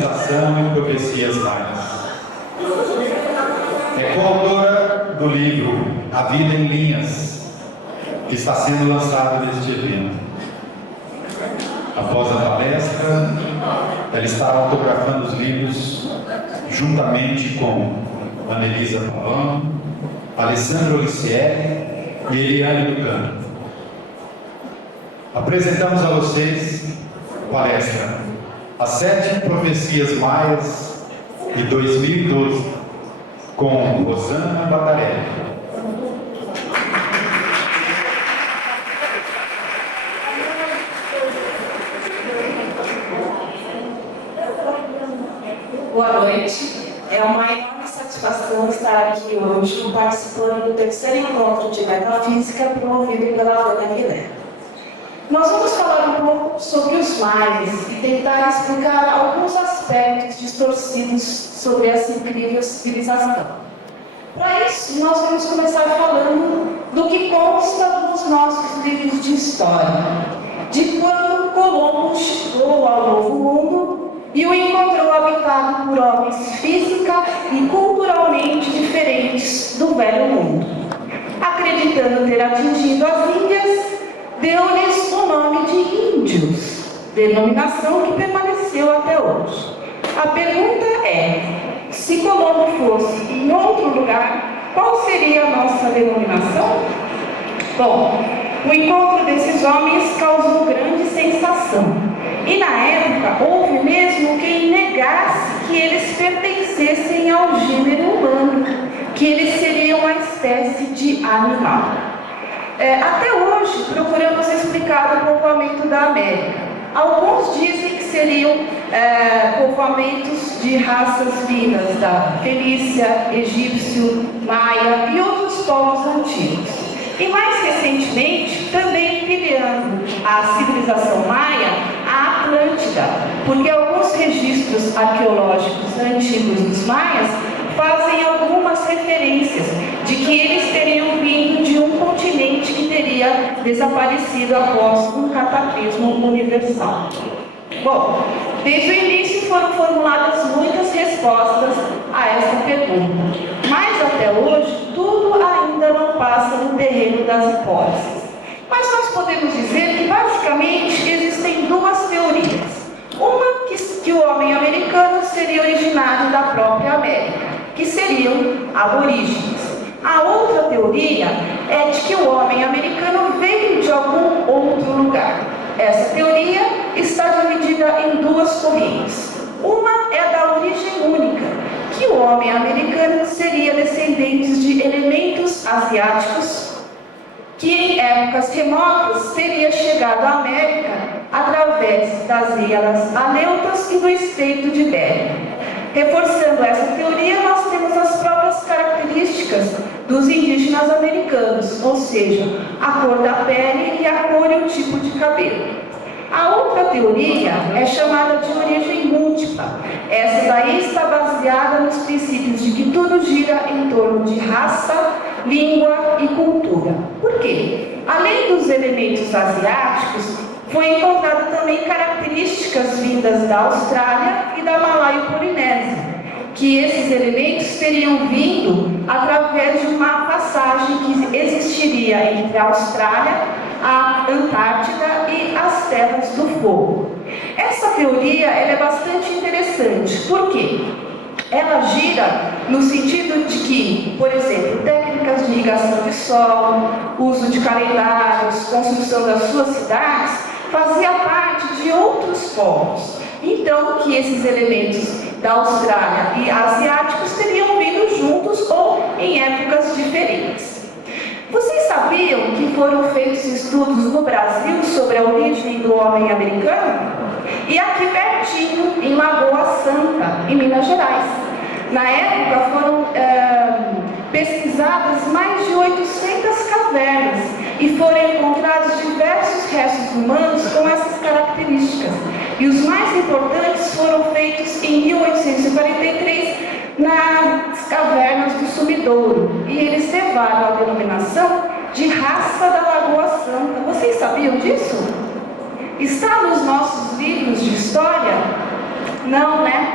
colonização e profecias maias. É coautora do livro A Vida em Linhas, que está sendo lançado neste evento. Após a palestra, ela está autografando os livros juntamente com Anelisa Pavão, Alessandro Olicieri e Eliane do Campo. Apresentamos a vocês a palestra As 7 Profecias Maias de 2012, com Rosana Batarelli. Boa noite. É uma enorme satisfação estar aqui hoje participando do terceiro encontro de metafísica promovido pela Ana Guilherme. Nós vamos falar um pouco sobre os maias e tentar explicar alguns aspectos distorcidos sobre essa incrível civilização. Para isso, nós vamos começar falando do que consta nos nossos livros de história, de quando Colombo chegou ao Novo Mundo e o encontrou habitado por homens física e culturalmente diferentes do Velho Mundo. Acreditando ter atingido as Índias, deu-lhes o nome de índios, denominação que permaneceu até hoje. A pergunta é, se Colombo fosse em outro lugar, qual seria a nossa denominação? Bom, o encontro desses homens causou grande sensação. E na época houve mesmo quem negasse que eles pertencessem ao gênero humano, que eles seriam uma espécie de animal. Até hoje procuramos explicar o povoamento da América. Alguns dizem que seriam povoamentos de raças vindas da Fenícia, egípcio, maia e outros povos antigos. E mais recentemente, também filiando a civilização maia à Atlântida, porque alguns registros arqueológicos antigos dos maias fazem algumas referências de que eles teriam vindo de um continente que teria desaparecido após um cataclismo universal. Bom, desde o início foram formuladas muitas respostas a essa pergunta, mas até hoje tudo ainda não passa no terreno das hipóteses. Mas nós podemos dizer que basicamente existem duas teorias. Uma que o homem americano seria originário da própria América, que seriam aborígenes. A outra teoria é de que o homem americano veio de algum outro lugar. Essa teoria está dividida em duas correntes. Uma é da origem única, que o homem americano seria descendente de elementos asiáticos, que em épocas remotas teria chegado à América através das ilhas Aleutas e do Estreito de Bering. Reforçando essa teoria, nós temos as próprias características dos indígenas americanos, ou seja, a cor da pele e a cor e o tipo de cabelo. A outra teoria é chamada de origem múltipla. Essa daí está baseada nos princípios de que tudo gira em torno de raça, língua e cultura. Por quê? Além dos elementos asiáticos, foi encontrada também características vindas da Austrália e da Malaio-Polinésia, que esses elementos teriam vindo através de uma passagem que existiria entre a Austrália, a Antártida e as Terras do Fogo. Essa teoria ela é bastante interessante. Por quê? Ela gira no sentido de que, por exemplo, técnicas de irrigação de solo, uso de calendários, construção das suas cidades, fazia parte de outros povos. Então, que esses elementos da Austrália e asiáticos teriam vindo juntos ou em épocas diferentes. Vocês sabiam que foram feitos estudos no Brasil sobre a origem do homem americano? E aqui pertinho, em Lagoa Santa, em Minas Gerais. Na época foram pesquisadas mais de 800 cavernas e foram encontrados diversos restos humanos com essas características. E os mais importantes foram feitos em 1843 nas cavernas do Sumidouro. E eles levaram a denominação de raça da Lagoa Santa. Vocês sabiam disso? Está nos nossos livros de história. Não, né?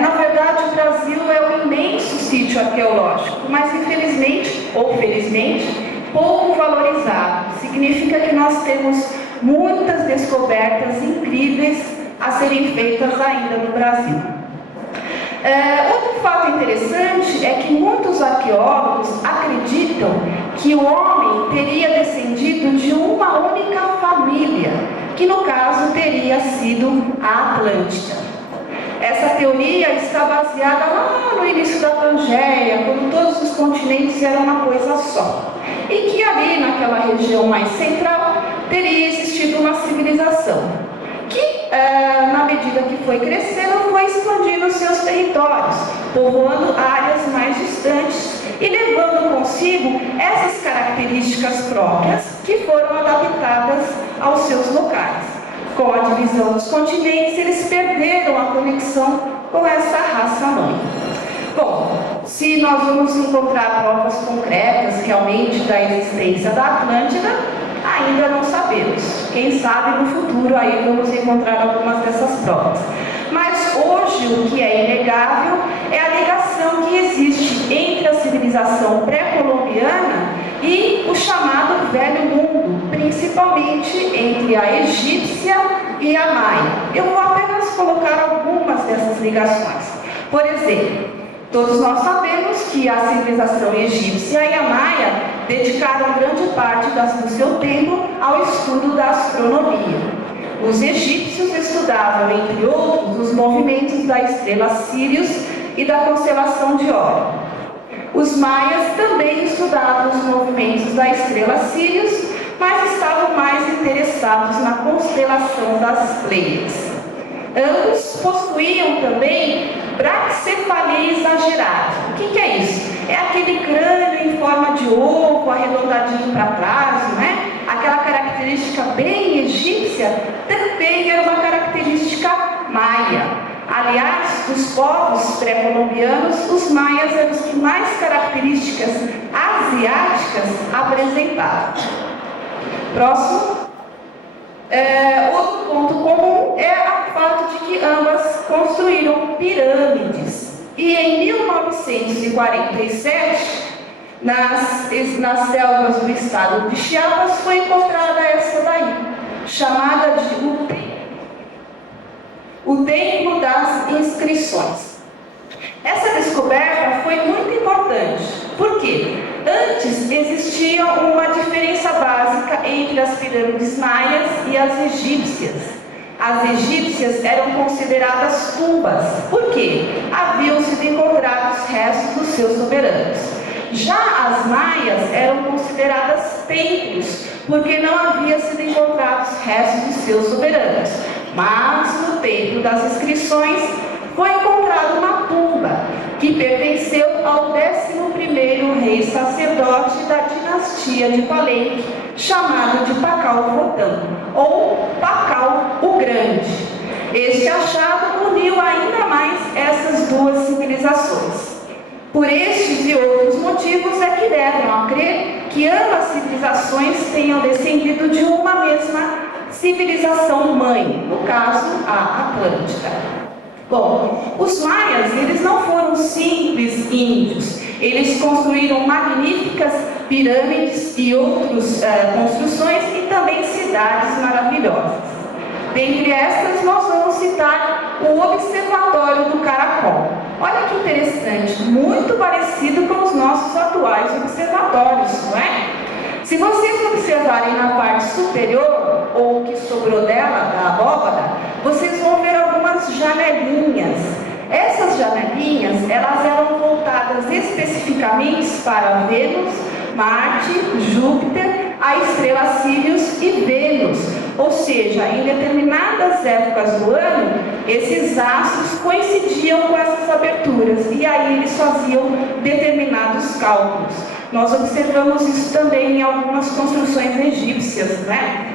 Na verdade, o Brasil é um imenso sítio arqueológico, mas infelizmente, ou felizmente, pouco valorizado. Significa que nós temos muitas descobertas incríveis a serem feitas ainda no Brasil. Outro fato interessante é que muitos arqueólogos acreditam que o homem teria descendido de uma única família, que no caso teria sido a Atlântida. Essa teoria está baseada lá no início da Pangeia, quando todos os continentes eram uma coisa só. E que ali, naquela região mais central, teria existido uma civilização que, na medida que foi crescendo, foi expandindo seus territórios, povoando áreas mais distantes e levando consigo essas características próprias que foram adaptadas aos seus locais. Com a divisão dos continentes, eles perderam a conexão com essa raça-mãe. Bom, se nós vamos encontrar provas concretas realmente da existência da Atlântida, ainda não sabemos. Quem sabe no futuro aí vamos encontrar algumas dessas provas. Mas hoje o que é inegável é a ligação que existe entre a civilização pré-colombiana e o chamado Velho Mundo, principalmente entre a egípcia e a maia. Eu vou apenas colocar algumas dessas ligações. Por exemplo, todos nós sabemos que a civilização egípcia e a maia dedicaram grande parte do seu tempo ao estudo da astronomia. Os egípcios estudavam, entre outros, os movimentos da estrela Sírius e da constelação de Órion. Os maias também estudavam os movimentos da estrela Sírius, mas estavam mais interessados na constelação das Pleiades. Ambos possuíam também braquicefalia exagerada. O que é isso? É aquele crânio em forma de ovo, arredondadinho para trás, né? Aquela característica bem egípcia também era uma característica maia. Aliás, dos povos pré-colombianos, os maias eram os que mais características asiáticas apresentavam. Próximo. Outro ponto comum é o fato de que ambas construíram pirâmides. E em 1947, nas selvas do estado de Chiapas, foi encontrada essa daí, chamada de o Templo das Inscrições. Essa descoberta foi muito importante, porque antes existia uma diferença básica entre as pirâmides maias e as egípcias. As egípcias eram consideradas tumbas, porque haviam sido encontrados restos dos seus soberanos. Já as maias eram consideradas templos, porque não havia sido encontrados restos dos seus soberanos. Mas no Templo das Inscrições foi encontrada uma tumba que pertenceu ao 11º rei sacerdote da dinastia de Palenque, chamado de Pakal Votan, ou Pakal o Grande. Este achado uniu ainda mais essas duas civilizações. Por estes e outros motivos é que levam a crer que ambas civilizações tenham descendido de uma mesma civilização mãe, no caso, a Atlântida. Bom, os maias, eles não foram simples índios. Eles construíram magníficas pirâmides e outras construções e também cidades maravilhosas. Dentre estas, nós vamos citar o Observatório do Caracol. Olha que interessante, muito parecido com os nossos atuais observatórios, não é? Se vocês observarem na parte superior, ou o que sobrou dela, da abóbada, vocês vão ver algumas janelinhas. Essas janelinhas, elas eram voltadas especificamente para Vênus, Marte, Júpiter, a estrela Sírius e Vênus. Ou seja, em determinadas épocas do ano, esses astros coincidiam com essas aberturas e aí eles faziam determinados cálculos. Nós observamos isso também em algumas construções egípcias, né?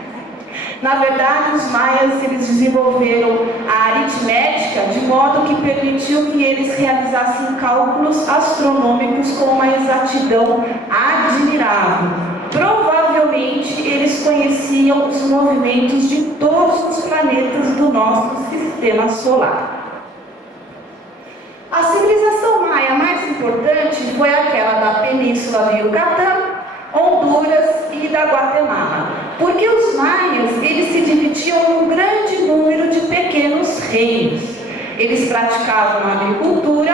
Na verdade, os maias eles desenvolveram a aritmética de modo que permitiu que eles realizassem cálculos astronômicos com uma exatidão admirável. Provavelmente eles conheciam os movimentos de todos os planetas do nosso sistema solar. foi aquela da Península do Yucatán, Honduras e da Guatemala. Porque os maias, eles se dividiam em um grande número de pequenos reinos. Eles praticavam a agricultura,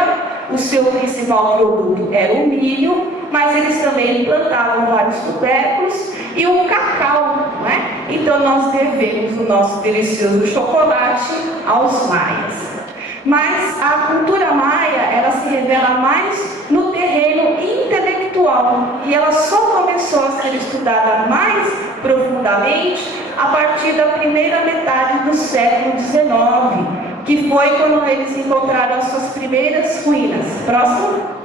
o seu principal produto era o milho, mas eles também plantavam vários tubérculos e o cacau, não é? Então nós devemos o nosso delicioso chocolate aos maias. Mas a cultura maia, ela se revela mais no terreno intelectual e ela só começou a ser estudada mais profundamente a partir da primeira metade do século XIX, que foi quando eles encontraram as suas primeiras ruínas. Próximo.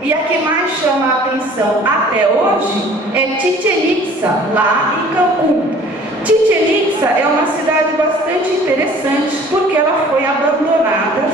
E a que mais chama a atenção até hoje é Chichén Itzá, lá em Cancún. Chichén Itzá é uma cidade bastante interessante porque ela foi abandonada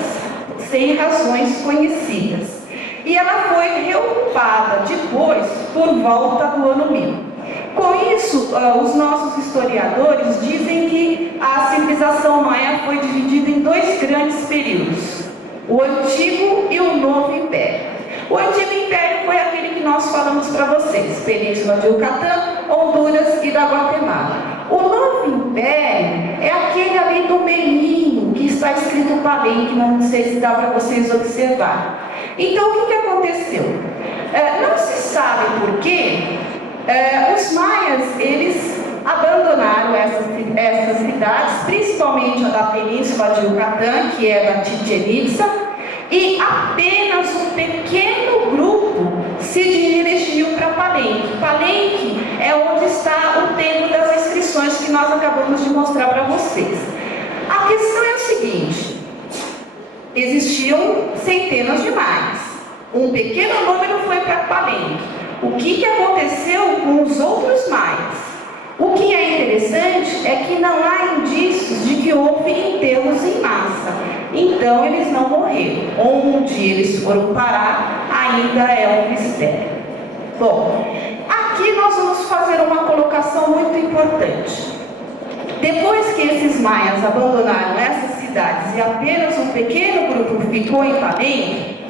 sem razões conhecidas. E ela foi reocupada depois por volta do ano 1000. Com isso, os nossos historiadores dizem que a civilização maia foi dividida em dois grandes períodos, o Antigo e o Novo Império. O Antigo Império foi aquele que nós falamos para vocês, Península do Yucatán, Honduras e da Guatemala. O Novo Império é aquele ali do meio, que está escrito Palenque, não sei se dá para vocês observar. Então, o que aconteceu? Não se sabe por quê. Os maias, eles abandonaram essas cidades, principalmente a da Península de Yucatán, que é da Chichén Itzá, e apenas um pequeno grupo se dirigiu para Palenque. Palenque é onde está o templo das inscrições que nós acabamos de mostrar para vocês. A questão é o seguinte: existiam centenas de maias. Um pequeno número foi para Palenque. O que aconteceu com os outros maias? O que é interessante é que não há indícios de que houve enterros em massa. Então eles não morreram. Onde eles foram parar ainda é um mistério. Bom, aqui nós vamos fazer uma colocação muito importante. Depois que esses maias abandonaram essas cidades e apenas um pequeno grupo ficou em Palenque,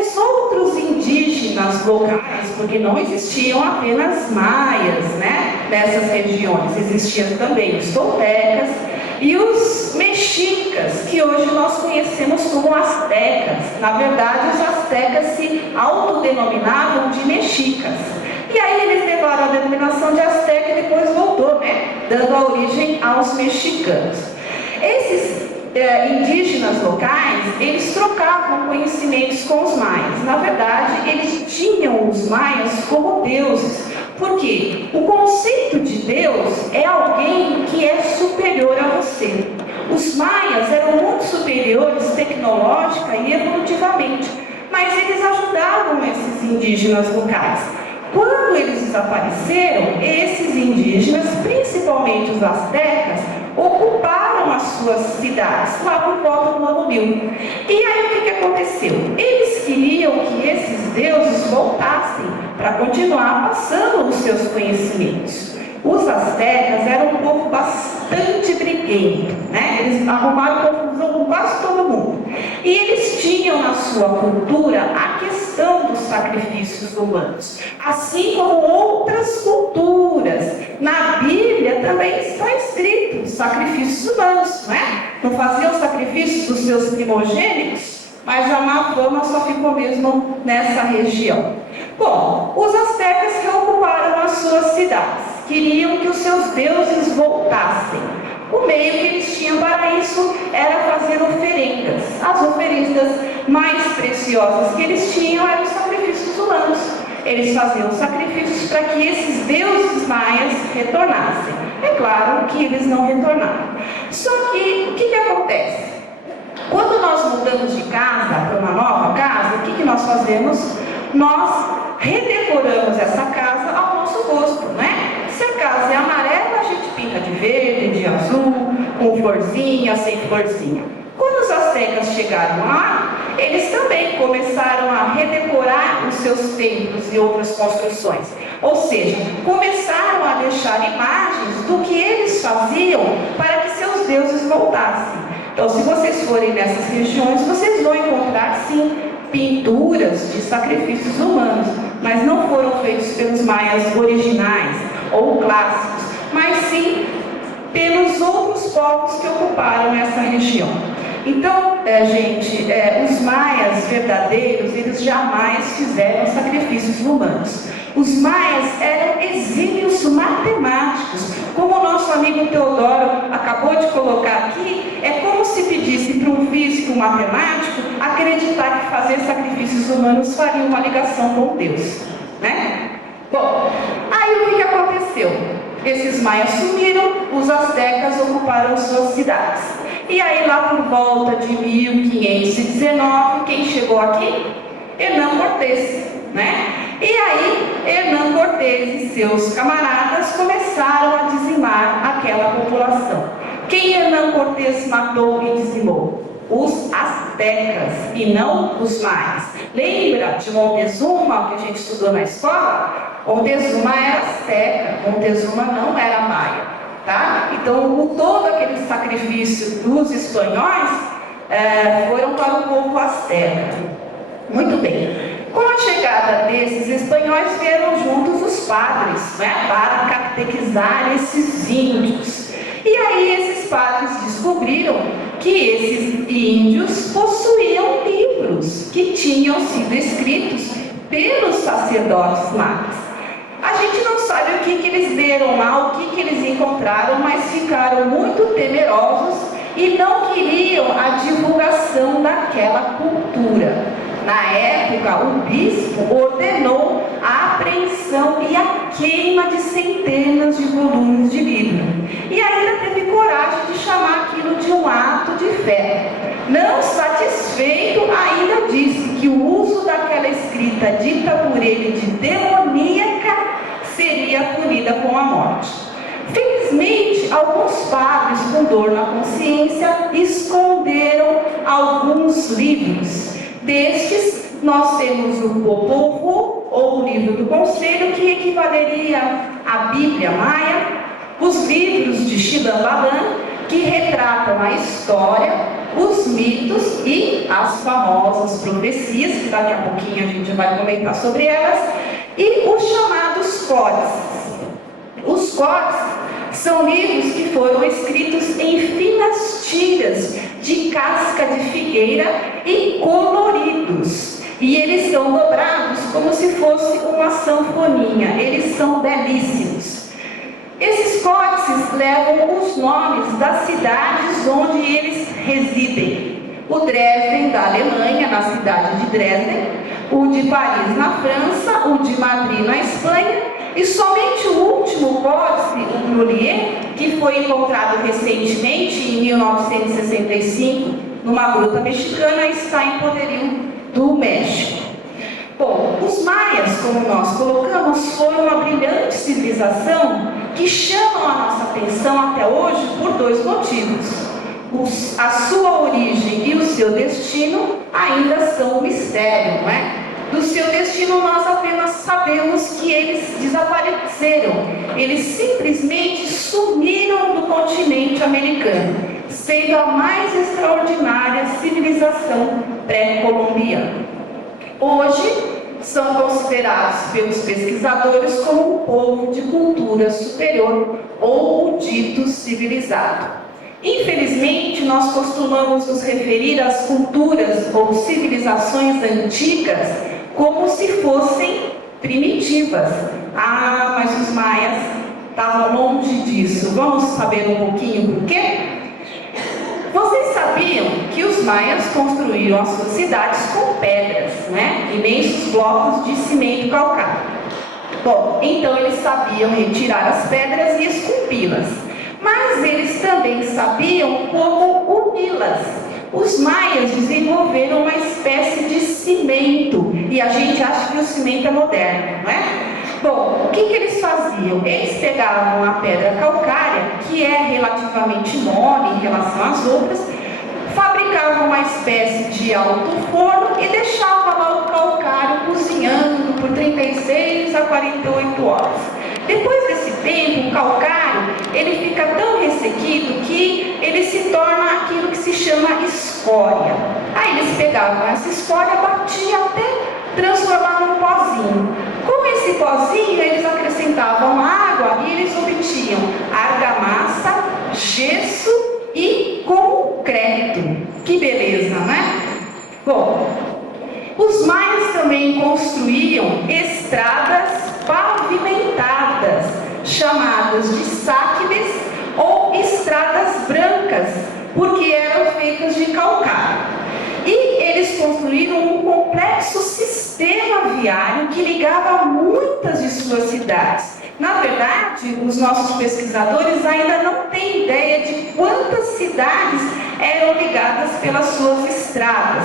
os outros indígenas locais, porque não existiam apenas maias, né, nessas regiões, existiam também os toltecas e os mexicas, que hoje nós conhecemos como astecas. Na verdade, os astecas se autodenominavam de mexicas. E aí eles levaram a denominação de asteca e depois voltou, né, dando a origem aos mexicanos. Esses indígenas locais, eles trocavam conhecimentos com os maias. Na verdade, eles tinham os maias como deuses, porque o conceito de Deus é alguém que é superior a você. Os maias eram muito superiores tecnológica e evolutivamente, mas eles ajudavam esses indígenas locais. Quando eles desapareceram, esses indígenas, principalmente os astecas, ocuparam as suas cidades, lá por volta do ano 1000. E aí o que aconteceu? Eles queriam que esses deuses voltassem para continuar passando os seus conhecimentos. Os astecas eram um povo bastante briguento, né? Eles arrumaram confusão com quase todo mundo. E eles tinham na sua cultura a questão dos sacrifícios humanos, assim como outras culturas. Na Bíblia também está escrito sacrifícios humanos, não é? Não faziam sacrifícios dos seus primogênitos, mas a má fama só ficou mesmo nessa região. Bom, os astecas reocuparam as suas cidades. Queriam que os seus deuses voltassem. O meio que eles tinham para isso era fazer oferendas. As oferendas mais preciosas que eles tinham eram os sacrifícios humanos. Eles faziam sacrifícios para que esses deuses maias retornassem. É claro que eles não retornaram. Só que o que acontece? Quando nós mudamos de casa para uma nova casa, o que nós fazemos? Nós redecoramos essa casa ao nosso gosto, né? Se a casa é amarela, a gente pinta de verde, de azul, com florzinha, sem florzinha. Quando os astecas chegaram lá, eles também começaram a redecorar os seus templos e outras construções. Ou seja, começaram a deixar imagens do que eles faziam para que seus deuses voltassem. Então, se vocês forem nessas regiões, vocês vão encontrar, sim, pinturas de sacrifícios humanos, mas não foram feitos pelos maias originais ou clássicos, mas sim pelos outros povos que ocuparam essa região. Então, os maias verdadeiros, eles jamais fizeram sacrifícios humanos. Os maias eram exímios matemáticos. Como o nosso amigo Teodoro acabou de colocar aqui, é como se pedisse para um físico matemático acreditar que fazer sacrifícios humanos faria uma ligação com Deus, né? Bom, aí o que aconteceu? Esses maias sumiram, os astecas ocuparam suas cidades. E aí lá por volta de 1519, quem chegou aqui? Hernán Cortés, né? E aí Hernán Cortés e seus camaradas começaram a dizimar aquela população. Quem Hernán Cortés matou e dizimou? Os astecas e não os maias. Lembra de Montezuma, que a gente estudou na escola? Montezuma era asteca, Montezuma não era maia, tá? Então, todo aquele sacrifício dos espanhóis foram para o povo asteca. Muito bem. Com a chegada desses espanhóis, vieram juntos os padres, né, para catequizar esses índios. E aí esses padres descobriram que esses índios possuíam livros que tinham sido escritos pelos sacerdotes maias. A gente não sabe o que eles leram lá, o que eles encontraram, mas ficaram muito temerosos e não queriam a divulgação daquela cultura. Na época, o bispo ordenou a apreensão e a queima de centenas de volumes de livro. E ainda teve coragem de chamar aquilo de um ato de fé. Não satisfeito, ainda disse que o uso daquela escrita dita por ele de demoníaca seria punida com a morte. Felizmente, alguns padres com dor na consciência esconderam alguns livros. Destes, nós temos o Popol Vuh, ou o livro do Conselho, que equivaleria à Bíblia Maia, os livros de Shidambalan, que retratam a história, os mitos e as famosas profecias, que daqui a pouquinho a gente vai comentar sobre elas, e os chamados códices. Os códices são livros que foram escritos em finas tiras de casca de figueira e coloridos. E eles são dobrados como se fosse uma sanfoninha. Eles são belíssimos. Esses códices levam os nomes das cidades onde eles residem. O Dresden da Alemanha, na cidade de Dresden, o de Paris na França, o de Madrid na Espanha, e somente o último códice, o Grolier, que foi encontrado recentemente, em 1965, numa gruta mexicana, está em poderio do México. Bom, os maias, como nós colocamos, foram uma brilhante civilização que chamam a nossa atenção até hoje por dois motivos. A sua origem e o seu destino ainda são um mistério, não é? Do seu destino nós apenas sabemos que eles desapareceram. Eles simplesmente sumiram do continente americano, sendo a mais extraordinária civilização pré-colombiana. Hoje, são considerados pelos pesquisadores como um povo de cultura superior ou o dito civilizado. Infelizmente, nós costumamos nos referir às culturas ou civilizações antigas como se fossem primitivas. Ah, mas os maias estavam longe disso. Vamos saber um pouquinho por quê? Vocês sabiam que os maias construíram as suas cidades com pedras, né? Imensos blocos de cimento calcário. Bom, então eles sabiam retirar as pedras e esculpi-las. Mas eles também sabiam como uni-las. Os maias desenvolveram uma espécie de cimento, e a gente acha que o cimento é moderno, não é? Bom, o que eles faziam? Eles pegavam a pedra calcária, que é relativamente mole em relação às outras, fabricavam uma espécie de alto forno e deixavam lá o calcário cozinhando por 36 a 48 horas. Depois desse tempo, o calcário, ele fica tão ressequido que ele se torna aquilo que se chama escória. Aí eles pegavam essa escória, batiam até transformar num pozinho. Com esse pozinho, eles acrescentavam água e eles obtinham argamassa, gesso e concreto. Que beleza, né? Bom, os maias também construíam estradas pavimentadas, chamadas de sáquides ou estradas brancas, porque eram feitas de calcário. E eles construíram um complexo sistema viário que ligava muitas de suas cidades. Na verdade, os nossos pesquisadores ainda não têm ideia de quantas cidades eram ligadas pelas suas estradas.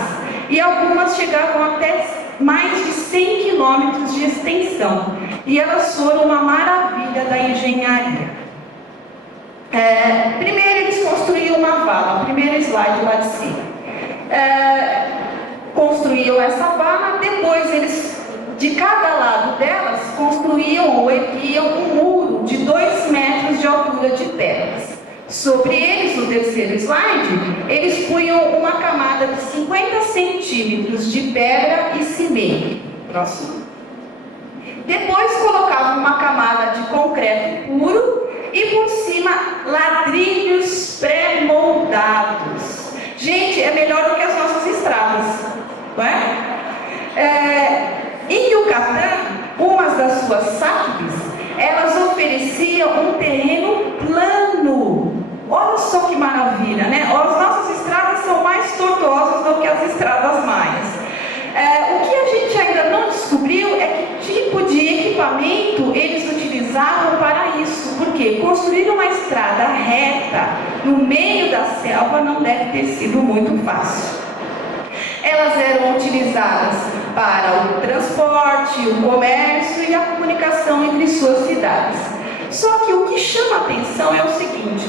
E algumas chegavam até mais de 100 quilômetros de extensão. E elas foram uma maravilha da engenharia. Primeiro eles construíam uma vala, o primeiro slide lá de cima. Construíam essa vala, depois eles, de cada lado delas, construíam ou erguiam um muro de 2 metros de altura de pedras. Sobre eles, no terceiro slide, eles punham uma camada de 50 centímetros de pedra e cimento. Próximo. Depois colocavam uma camada de concreto puro e por cima ladrilhos pré-moldados. Gente, é melhor do que as nossas estradas, não é? Em Yucatán, umas das suas sáquides, elas ofereciam um terreno plano. Olha só que maravilha, né? As nossas estradas são mais tortuosas do que as estradas maias. O que a gente ainda não descobriu é que tipo de equipamento eles utilizavam para isso. Porque construir uma estrada reta no meio da selva não deve ter sido muito fácil. Elas eram utilizadas para o transporte, o comércio e a comunicação entre suas cidades. Só que o que chama a atenção é o seguinte: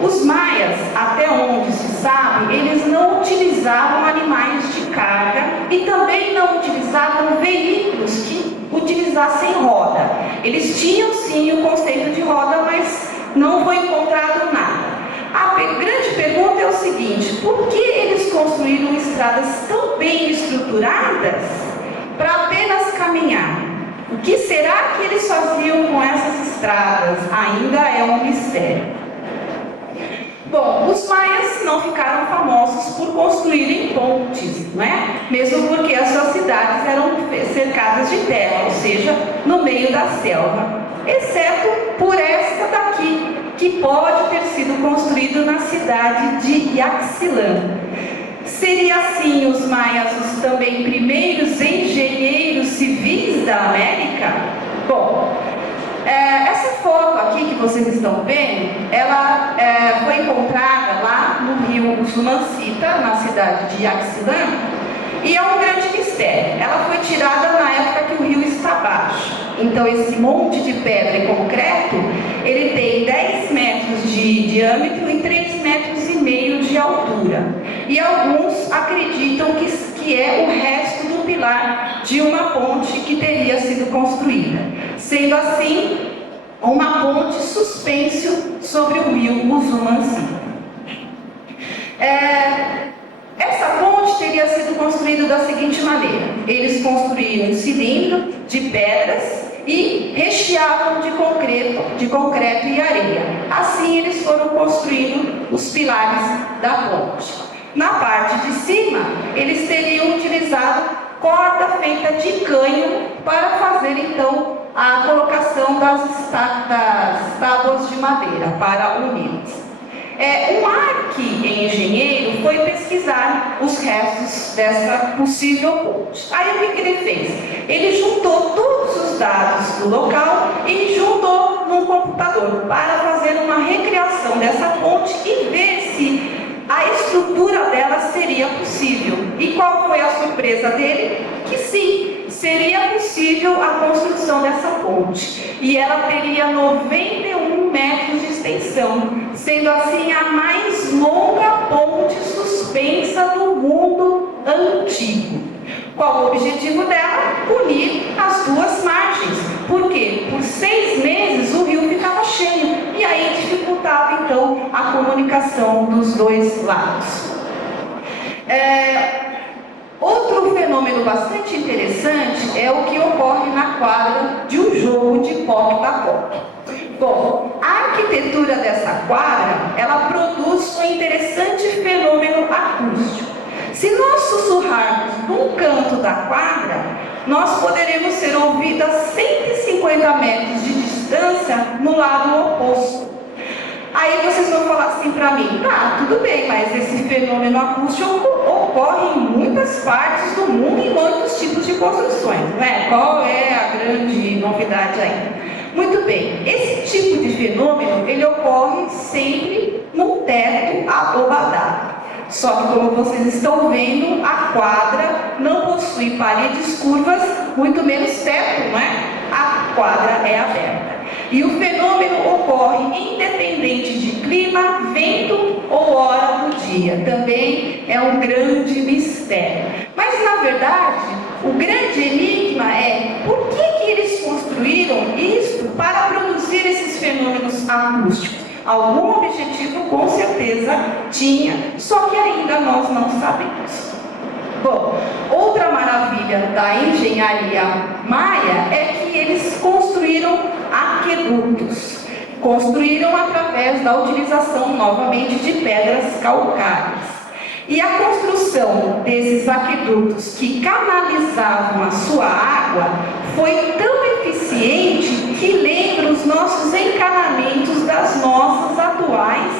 os maias, até onde se sabe, eles não utilizavam animais de carga e também não utilizavam veículos que utilizassem roda. Eles tinham sim o conceito de roda, mas não foi encontrado nada. A grande pergunta é o seguinte: por que eles construíram estradas tão bem estruturadas para apenas caminhar? O que será que eles faziam com essas estradas? Ainda é um mistério. Bom, os maias não ficaram famosos por construírem pontes, não é? Mesmo porque as suas cidades eram cercadas de terra, ou seja, no meio da selva. Exceto por esta daqui, que pode ter sido construída na cidade de Yaxilán. Seria assim os maias os também primeiros engenheiros civis da América? Bom, essa foto aqui que vocês estão vendo, ela foi encontrada lá no rio Sumancita, na cidade de Yaxilán, e é um grande mistério. Ela foi tirada na época que o rio está baixo. Então esse monte de pedra e concreto, ele tem 10 metros de diâmetro e 3,5 metros de altura. E alguns acreditam que é o resto do pilar de uma ponte que teria sido construída. Sendo assim, uma ponte suspensa sobre o rio Usumancita. Essa ponte teria sido construída da seguinte maneira: eles construíam um cilindro de pedras e recheavam de concreto e areia. Assim eles foram construindo os pilares da ponte. Na parte de cima, eles teriam utilizado corda feita de canho para fazer então a colocação das tábuas de madeira para uni-las. Um arqui-engenheiro foi pesquisar os restos dessa possível ponte. Aí o que ele fez? Ele juntou todos os dados do local e juntou num computador para fazer uma recriação dessa ponte e ver se a estrutura dela seria possível. E qual foi a surpresa dele? Que sim, seria possível a construção dessa ponte. E ela teria 91 metros de extensão, sendo assim a mais longa ponte suspensa no mundo antigo. Qual o objetivo dela? Unir as duas margens. Por quê? Por 6 meses o rio ficava cheio e aí dificultava então a comunicação dos dois lados. fenômeno bastante interessante é o que ocorre na quadra de um jogo de poque-tapoque. Bom, a arquitetura dessa quadra, ela produz um interessante fenômeno acústico. Se nós sussurrarmos num canto da quadra, nós poderemos ser ouvidos a 150 metros de distância no lado oposto. Aí vocês vão falar assim para mim, tudo bem, mas esse fenômeno acústico ocorre em muitas partes do mundo, em muitos tipos de construções, né? Qual é a grande novidade aí? Muito bem, esse tipo de fenômeno, ele ocorre sempre num teto abobadado. Só que, como vocês estão vendo, a quadra não possui paredes curvas, muito menos teto, não é? A quadra é aberta. E o fenômeno ocorre independente de clima, vento ou hora do dia. Também é um grande mistério. Mas, na verdade, o grande enigma é por que eles construíram isso para produzir esses fenômenos acústicos? Algum objetivo com certeza tinha, só que ainda nós não sabemos. Bom, outra maravilha da engenharia maia é que eles construíram aquedutos. Construíram através da utilização novamente de pedras calcárias. E a construção desses aquedutos que canalizavam a sua água foi tão eficiente que lembra os nossos encanamentos das nossas atuais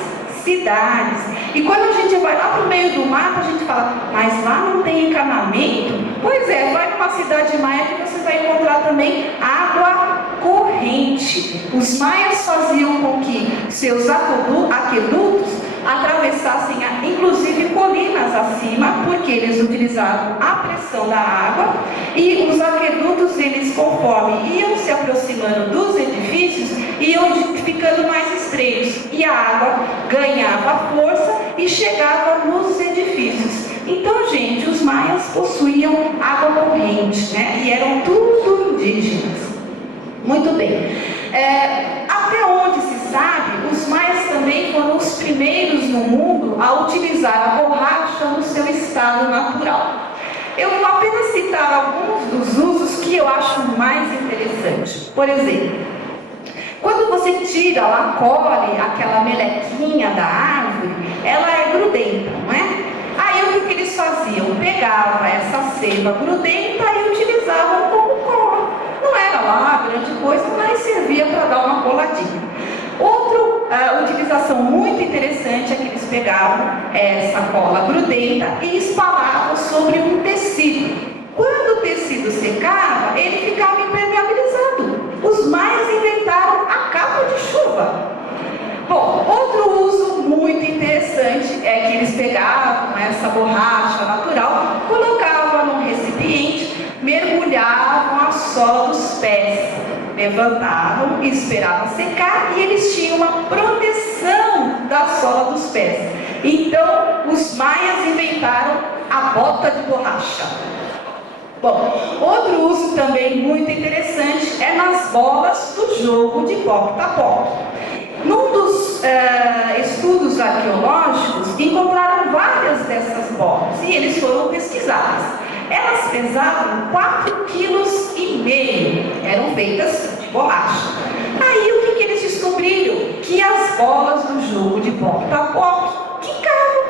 cidades. E quando a gente vai lá para o meio do mato, a gente fala, mas lá não tem encanamento? Pois é, vai para uma cidade maia que você vai encontrar também água corrente. Os maias faziam com que seus aquedutos atravessassem inclusive colinas acima, porque eles utilizavam a pressão da água, e os aquedutos, eles conforme iam se aproximando dos edifícios, iam ficando mais estreitos, e a água ganhava força e chegava nos edifícios. Então, gente, os maias possuíam água corrente, né? E eram tudo indígenas. Muito bem. Até onde se sabe, os maias também foram os primeiros no mundo a utilizar a borracha no seu estado natural. Eu vou apenas citar alguns dos usos que eu acho mais interessantes. Por exemplo, quando você tira lá, colhe aquela melequinha da árvore, ela é grudenta, não é? Aí o que eles faziam? Pegavam essa seiva grudenta e utilizavam como cola. Não era lá grande coisa, mas servia para dar uma coladinha. Outra utilização muito interessante é que eles pegavam essa cola grudenta e espalhavam sobre um tecido. Quando o tecido secava, ele ficava impermeabilizado. Os maias inventaram a capa de chuva. Bom, outro uso muito interessante é que eles pegavam essa borracha natural, colocavam num recipiente, mergulhavam a sola dos pés, levantavam, esperavam secar e eles tinham uma proteção da sola dos pés. Então, os maias inventaram a bota de borracha. Bom, outro uso também muito interessante é nas bolas do jogo de poque-tapoque. Num dos estudos arqueológicos, encontraram várias dessas bolas e eles foram pesquisadas. Elas pesavam 4,5 kg, eram feitas de borracha. Aí o que eles descobriram? Que as bolas do jogo de poque-tapoque quicavam.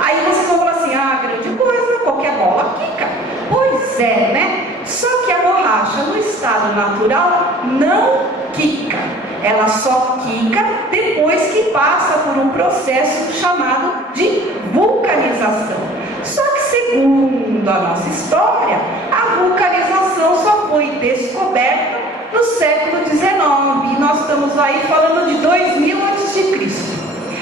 Aí vocês vão falar assim, grande coisa, qualquer bola quica. Pois é, né? Só que a borracha no estado natural não quica. Ela só quica depois que passa por um processo chamado de vulcanização. Só que, segundo a nossa história, a vulcanização só foi descoberta no século XIX. E nós estamos aí falando de 2000 a.C.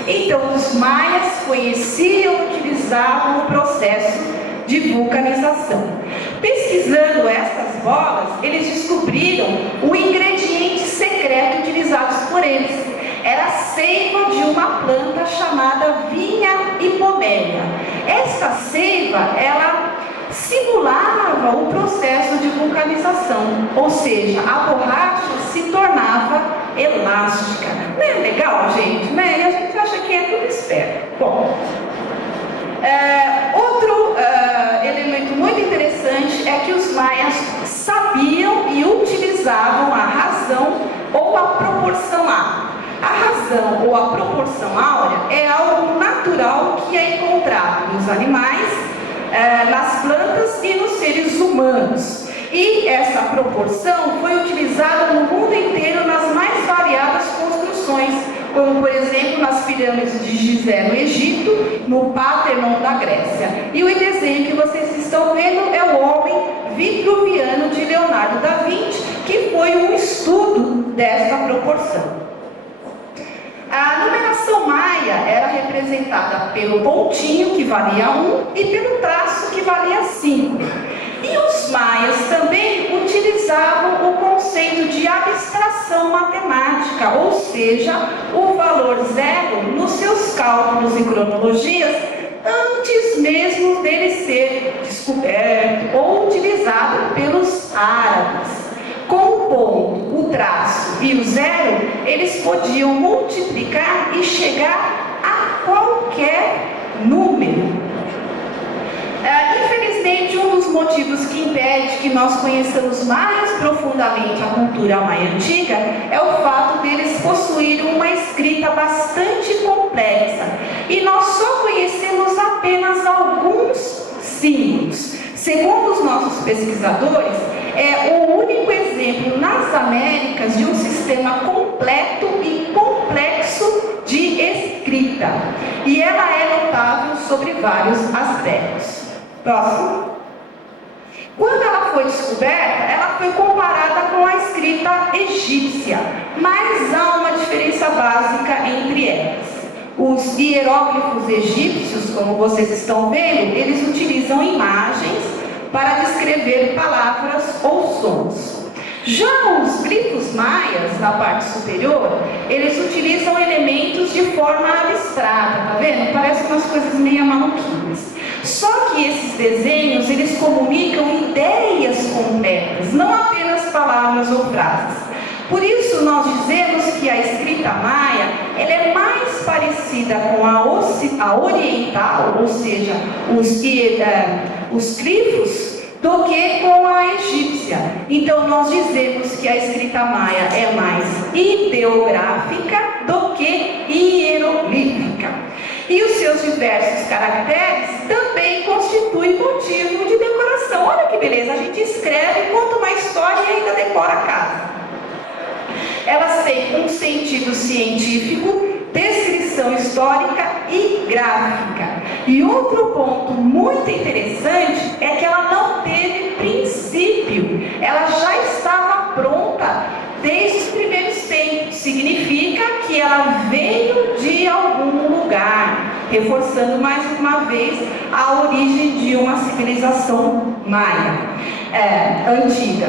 Então, os maias conheciam e utilizavam o processo de vulcanização. Pesquisando essas bolas, eles descobriram o ingrediente secreto utilizado por eles. Era a seiva de uma planta chamada vinha hipomélia. Essa seiva, ela simulava o processo de vulcanização, ou seja, a borracha se tornava elástica. Não é legal, gente? Né? E a gente acha que é tudo esperto. Bom, outro elemento muito interessante é que os maias sabiam e utilizavam a razão ou a proporção áurea. A razão ou a proporção áurea é algo natural que é encontrado nos animais, nas plantas e nos seres humanos. E essa proporção foi utilizada no mundo inteiro nas mais variadas construções, como por exemplo nas pirâmides de Gizé no Egito, no Partenon da Grécia. E o desenho que vocês estão vendo é o homem vitruviano de Leonardo da Vinci, que foi um estudo dessa proporção. A numeração maia era representada pelo pontinho, que valia 1, e pelo traço, que valia 5. E os maias também utilizavam o conceito de abstração matemática, ou seja, o valor zero nos seus cálculos e cronologias, antes mesmo dele ser descoberto ou utilizado pelos árabes. Com o ponto, o traço e o zero, eles podiam multiplicar e chegar a qualquer número. Infelizmente, um dos motivos que impede que nós conheçamos mais profundamente a cultura maia antiga é o fato deles possuírem uma escrita bastante complexa. E nós só conhecemos apenas alguns símbolos. Segundo os nossos pesquisadores, é o único exemplo nas Américas de um sistema completo e complexo de escrita. E ela é notável sobre vários aspectos. Próximo. Quando ela foi descoberta, ela foi comparada com a escrita egípcia, mas há uma diferença básica entre elas. Os hieróglifos egípcios, como vocês estão vendo, eles utilizam imagens para descrever palavras ou sons. Já os glifos maias, na parte superior, eles utilizam elementos de forma abstrata, tá vendo? Parecem umas coisas meio maluquinhas. Só que esses desenhos, eles comunicam ideias completas, não apenas palavras ou frases. Por isso, nós dizemos que a escrita maia, ela é mais parecida com a oriental, ou seja, os glifos, do que com a egípcia. Então, nós dizemos que a escrita maia é mais ideográfica do que hieroglífica. E os seus diversos caracteres também constituem motivo de decoração. Olha que beleza, a gente escreve, conta uma história e ainda decora a casa. Elas têm um sentido científico, descrição histórica e gráfica. E outro ponto muito interessante é que ela não teve princípio, ela já estava pronta desde os primeiros tempos. Significa que ela veio de algum lugar, reforçando mais uma vez a origem de uma civilização maia antiga.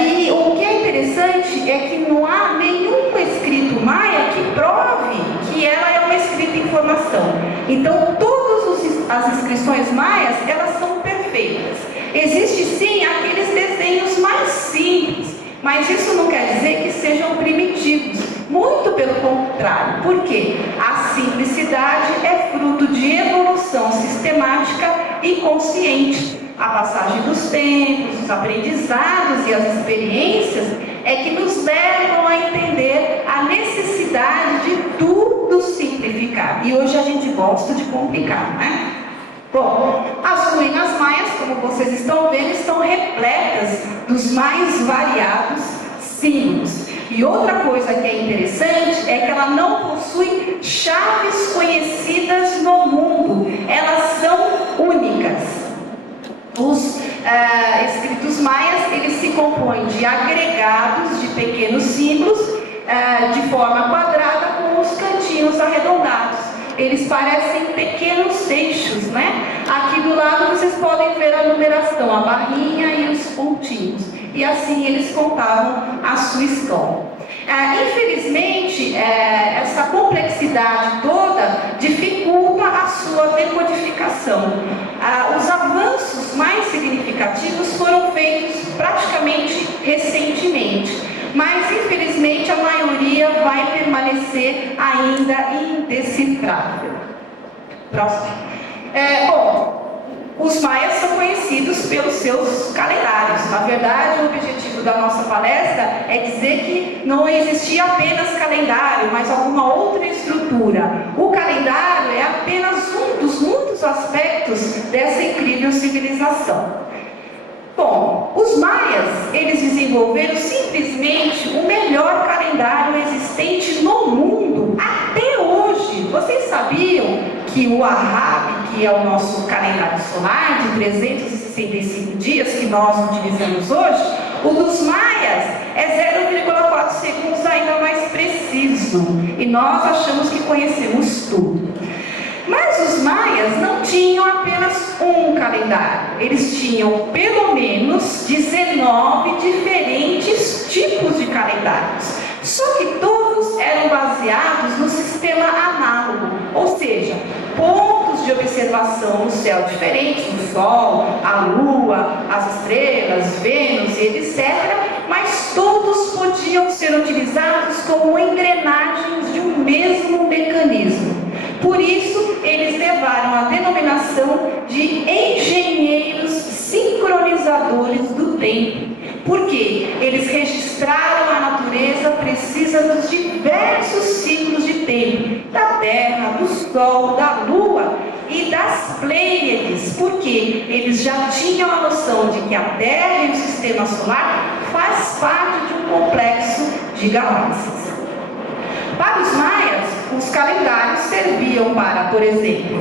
E o que é interessante é que não há nenhum escrito maia que prove que ela é uma escrita em formação. Então, todas as inscrições maias, elas são perfeitas. Existe sim aqueles desenhos mais simples, mas isso não quer dizer que sejam primitivos. Muito pelo contrário. Por quê? A simplicidade é fruto de evolução sistemática e consciente. A passagem dos tempos, os aprendizados e as experiências é que nos levam a entender a necessidade de tudo simplificar. E hoje a gente gosta de complicar, né? Bom, as ruínas maias, como vocês estão vendo, estão repletas dos mais variados símbolos. E outra coisa que é interessante é que ela não possui chaves conhecidas no mundo. Elas são únicas. Os escritos maias, eles se compõem de agregados de pequenos símbolos de forma quadrada com os cantinhos arredondados. Eles parecem pequenos eixos, né? Aqui do lado vocês podem ver a numeração, a barrinha e os pontinhos. E assim eles contavam a sua história. Infelizmente, essa complexidade toda dificulta a sua decodificação. Os avanços mais significativos foram feitos praticamente recentemente, mas infelizmente a maioria vai permanecer ainda indecifrável. Próximo. Bom, os maias são conhecidos pelos seus calendários. Na verdade, o objetivo da nossa palestra é dizer que não existia apenas calendário, mas alguma outra estrutura. O calendário é apenas um dos muitos aspectos dessa incrível civilização. Bom, os maias, eles desenvolveram simplesmente o melhor calendário existente no mundo até hoje. Vocês sabiam que o Wahab, que é o nosso calendário solar de 365 dias que nós utilizamos hoje, o dos maias é 0,4 segundos ainda mais preciso. E nós achamos que conhecemos tudo. Mas os maias não tinham apenas um calendário, eles tinham pelo menos 19 diferentes tipos de calendários. Só que todos eram baseados no sistema análogo, ou seja, pontos de observação no céu diferentes, o Sol, a Lua, as estrelas, Vênus e etc., mas todos podiam ser utilizados como engrenagens de um mesmo mecanismo. Por isso, eles levaram a denominação de engenheiros sincronizadores do tempo, porque eles registraram a natureza precisa dos diversos ciclos de tempo, da Terra, do Sol, da Lua e das Pleiades, porque eles já tinham a noção de que a Terra e o Sistema Solar faz parte de um complexo de galáxias. Para os maias, os calendários serviam para, por exemplo,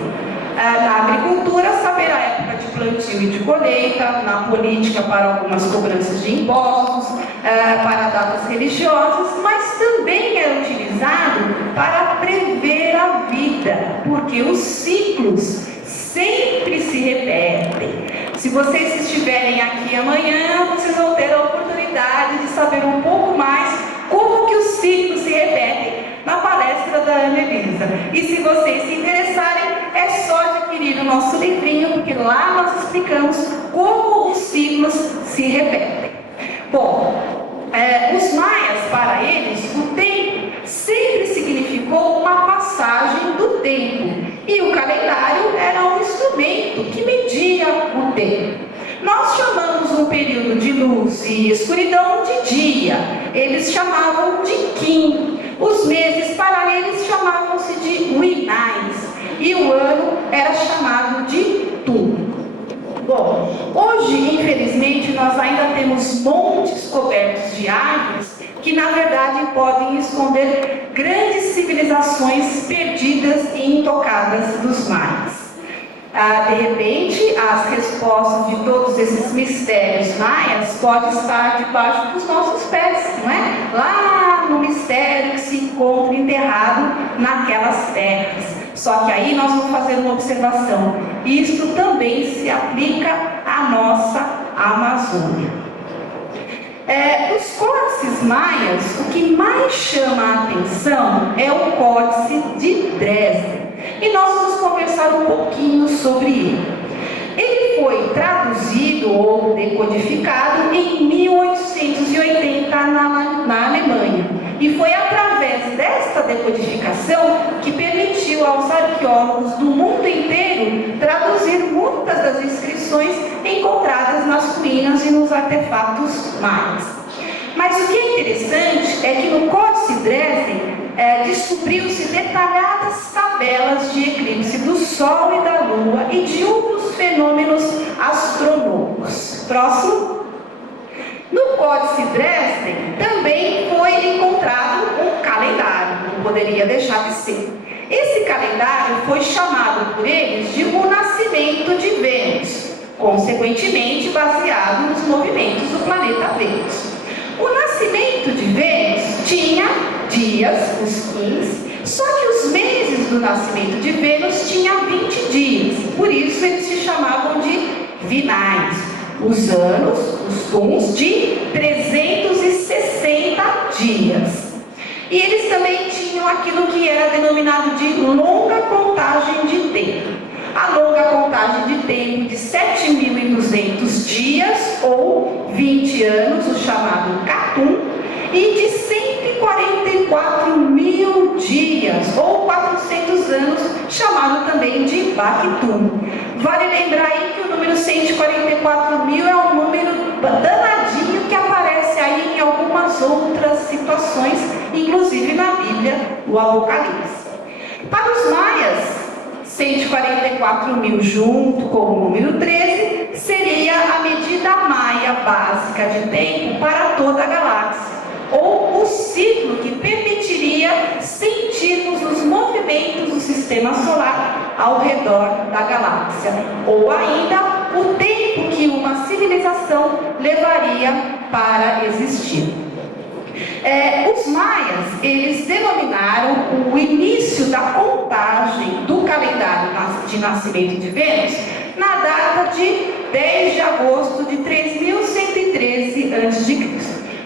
na agricultura, saber a época de plantio e de colheita, na política, para algumas cobranças de impostos, para datas religiosas, mas também era utilizado para prever a vida, porque os ciclos sempre se repetem. Se vocês estiverem aqui amanhã, vocês vão ter a oportunidade de saber um pouco mais como que os ciclos se repetem na palestra da Ana Elisa. E se vocês se interessarem, é só adquirir o nosso livrinho, porque lá nós explicamos como os ciclos se repetem. Bom, os maias, para eles, o tempo sempre significou uma passagem do tempo. E o calendário era um instrumento que media o tempo. Nós chamamos um período de luz e escuridão de dia. Eles chamavam de Kim. Os meses para eles chamavam-se de Winais. E o ano era chamado de Tu. Bom, hoje, infelizmente, nós ainda temos montes cobertos de árvores que, na verdade, podem esconder grandes civilizações perdidas e intocadas dos mares. De repente, as respostas de todos esses mistérios maias podem estar debaixo dos nossos pés, não é? Lá no mistério que se encontra enterrado naquelas terras. Só que aí nós vamos fazer uma observação. Isto também se aplica à nossa Amazônia. Os códices maias, o que mais chama a atenção é o Códice de Dresden. E nós vamos conversar um pouquinho sobre ele. Ele foi traduzido ou decodificado em 1880 na Alemanha. E foi através desta decodificação que permitiu aos arqueólogos do mundo inteiro traduzir muitas das inscrições encontradas nas ruínas e nos artefatos maias. Mas o que é interessante é que no Códice Dresden descobriu-se detalhadas tabelas de eclipse do Sol e da Lua e de outros fenômenos astronômicos. Próximo. No Códice Dresden também foi encontrado um calendário, não poderia deixar de ser. Esse calendário foi chamado por eles de o nascimento de Vênus, consequentemente baseado nos movimentos do planeta Vênus. O nascimento de Vênus tinha dias, os 15, só que os meses do nascimento de Vênus tinham 20 dias, por isso eles se chamavam de vinais. Os anos, os tons, de 360 dias. E eles também tinham aquilo que era denominado de longa contagem de tempo. A longa contagem de tempo de 7.200 dias, ou 20 anos, o chamado Catum, e de 144 mil dias, ou 400 anos, chamado também de Bactum. Vale lembrar aí que o 144 mil é um número danadinho que aparece aí em algumas outras situações, inclusive na Bíblia, o Apocalipse. Para os maias, 144 mil junto com o número 13 seria a medida maia básica de tempo para toda a galáxia, ou o ciclo que permitiria sentirmos os movimentos do sistema solar ao redor da galáxia, ou ainda o tempo que uma civilização levaria para existir. Os maias, eles denominaram o início da contagem do calendário de nascimento de Vênus na data de 10 de agosto de 3113 a.C.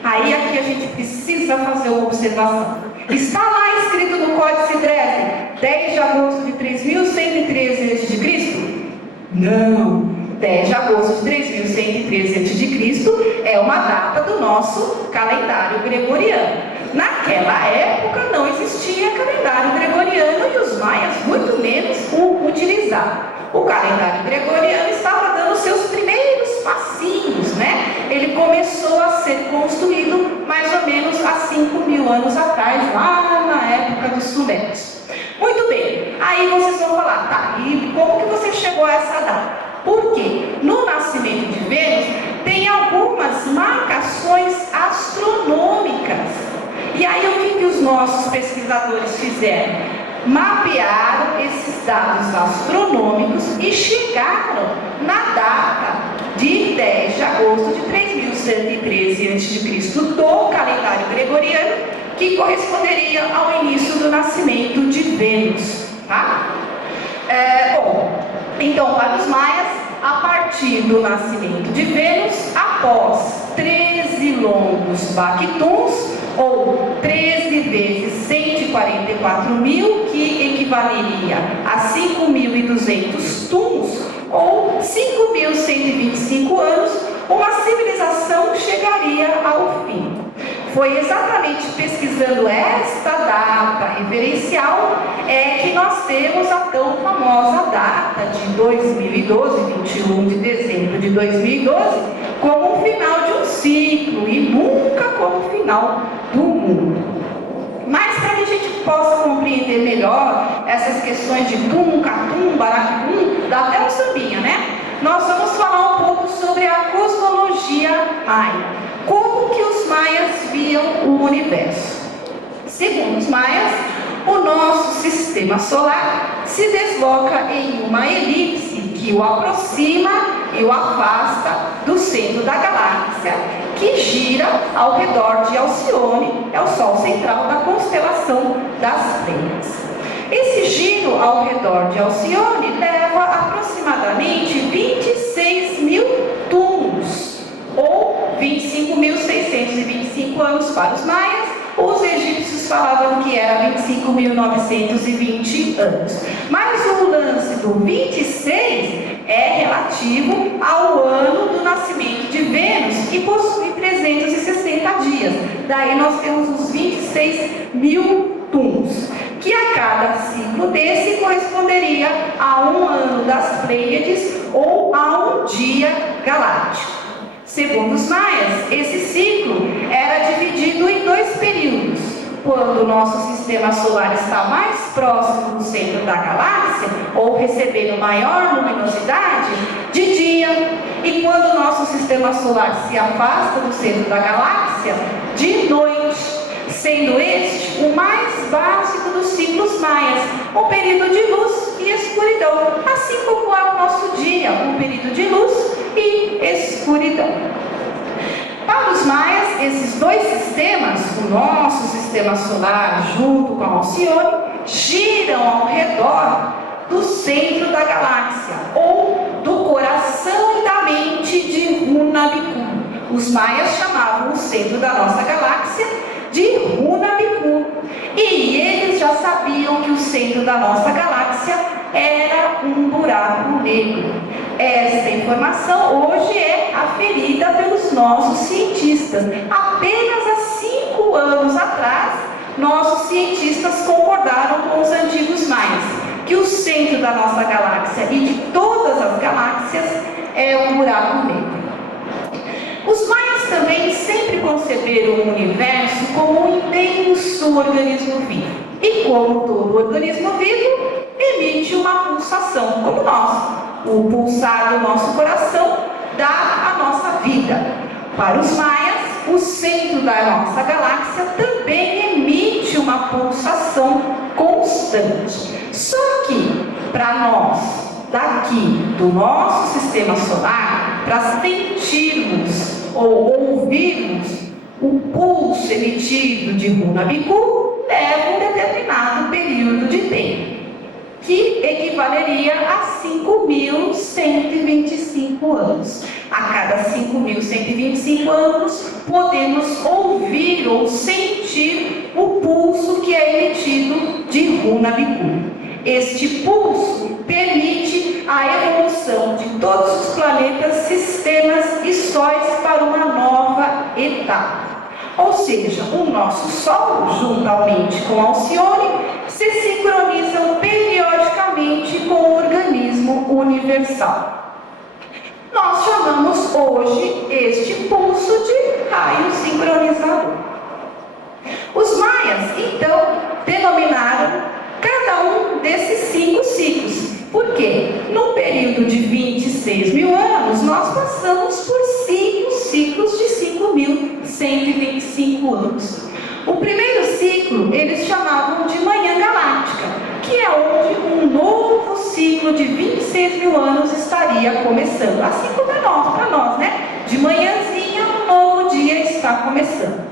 Aí aqui a gente precisa fazer uma observação. Está lá escrito no Códice Dresden, 10 de agosto de 3113 a.C.? Não! 10 de agosto de 3113 a.C. é uma data do nosso calendário gregoriano. Naquela época não existia calendário gregoriano e os maias muito menos o utilizavam. O calendário gregoriano estava dando seus primeiros passinhos, né? Ele começou a ser construído mais ou menos há 5.000 anos atrás, lá na época dos Sumérios. Muito bem, aí vocês vão falar, tá, e como que você chegou a essa data? Porque no nascimento de Vênus tem algumas marcações astronômicas. E aí o que os nossos pesquisadores fizeram? Mapearam esses dados astronômicos e chegaram na data de 10 de agosto de 3113 a.C. do calendário gregoriano, que corresponderia ao início do nascimento de Vênus. Tá? Então, para os maias, a partir do nascimento de Vênus, após 13 longos bactuns, ou 13 vezes 144 mil, que equivaleria a 5.200 tuns, ou 5.125 anos, uma civilização chegaria ao fim. Foi exatamente pesquisando esta data referencial que nós temos a tão famosa data de 2012, 21 de dezembro de 2012, como o final de um ciclo e nunca como o final do mundo. Mas para que a gente possa compreender melhor essas questões de tum, catum, baracum, dá até um sambinha, né? Nós vamos falar um pouco sobre a cosmologia maia. Como que os maias viam o universo? Segundo os maias, o nosso sistema solar se desloca em uma elipse que o aproxima e o afasta do centro da galáxia, que gira ao redor de Alcione, é o Sol central da constelação das Pleiades. Esse giro ao redor de Alcione leva aproximadamente 26 mil tuns, ou 25.625 anos para os maias. Os egípcios falavam que era 25.920 anos. Mas o lance do 26 é relativo ao ano do nascimento de Vênus, que possui 360 dias. Daí nós temos os 26 mil tuns, que a cada ciclo desse corresponderia a um ano das Pleiades ou a um dia galáctico. Segundo os maias, esse ciclo era dividido em 2 períodos. Quando o nosso sistema solar está mais próximo do centro da galáxia, ou recebendo maior luminosidade, de dia. E quando o nosso sistema solar se afasta do centro da galáxia, de noite, sendo este o mais básico dos ciclos maias, um período de luz e escuridão, assim como é o nosso dia, um período de luz e escuridão. Para os maias, esses 2 sistemas, o nosso sistema solar junto com a Alcione, giram ao redor do centro da galáxia, ou do coração da mente de Runabiku. Os maias chamavam o centro da nossa galáxia de Runabiku. E eles já sabiam que o centro da nossa galáxia era um buraco negro. Esta informação hoje é aferida pelos nossos cientistas. Apenas há 5 anos atrás, nossos cientistas concordaram com os antigos maias que o centro da nossa galáxia e de todas as galáxias é buraco negro. Os maias também sempre conceberam o universo como um imenso organismo vivo. E como todo organismo vivo, emite uma pulsação, como nós. O pulsar do nosso coração dá a nossa vida. Para os maias, o centro da nossa galáxia também emite uma pulsação constante. Só que, para nós, daqui do nosso sistema solar, para sentirmos ou ouvirmos o pulso emitido de Runabiku, leva um determinado período de tempo, que equivaleria a 5.125 anos. A cada 5.125 anos, podemos ouvir ou sentir o pulso que é emitido de Runabiku. Este pulso permite a evolução de todos os planetas, sistemas e sóis para uma nova etapa. Ou seja, o nosso Sol, juntamente com Alcione, se sincronizam periodicamente com o organismo universal. Nós chamamos hoje este pulso de raio sincronizador. Os maias, então, denominaram cada um desses 5 ciclos. Por quê? No período de 26 mil anos, nós passamos por 5 ciclos de 5.125 anos. O primeiro ciclo, eles chamavam de manhã galáctica, que é onde um novo ciclo de 26 mil anos estaria começando. Assim como é para nós, né? De manhãzinha, um novo dia está começando.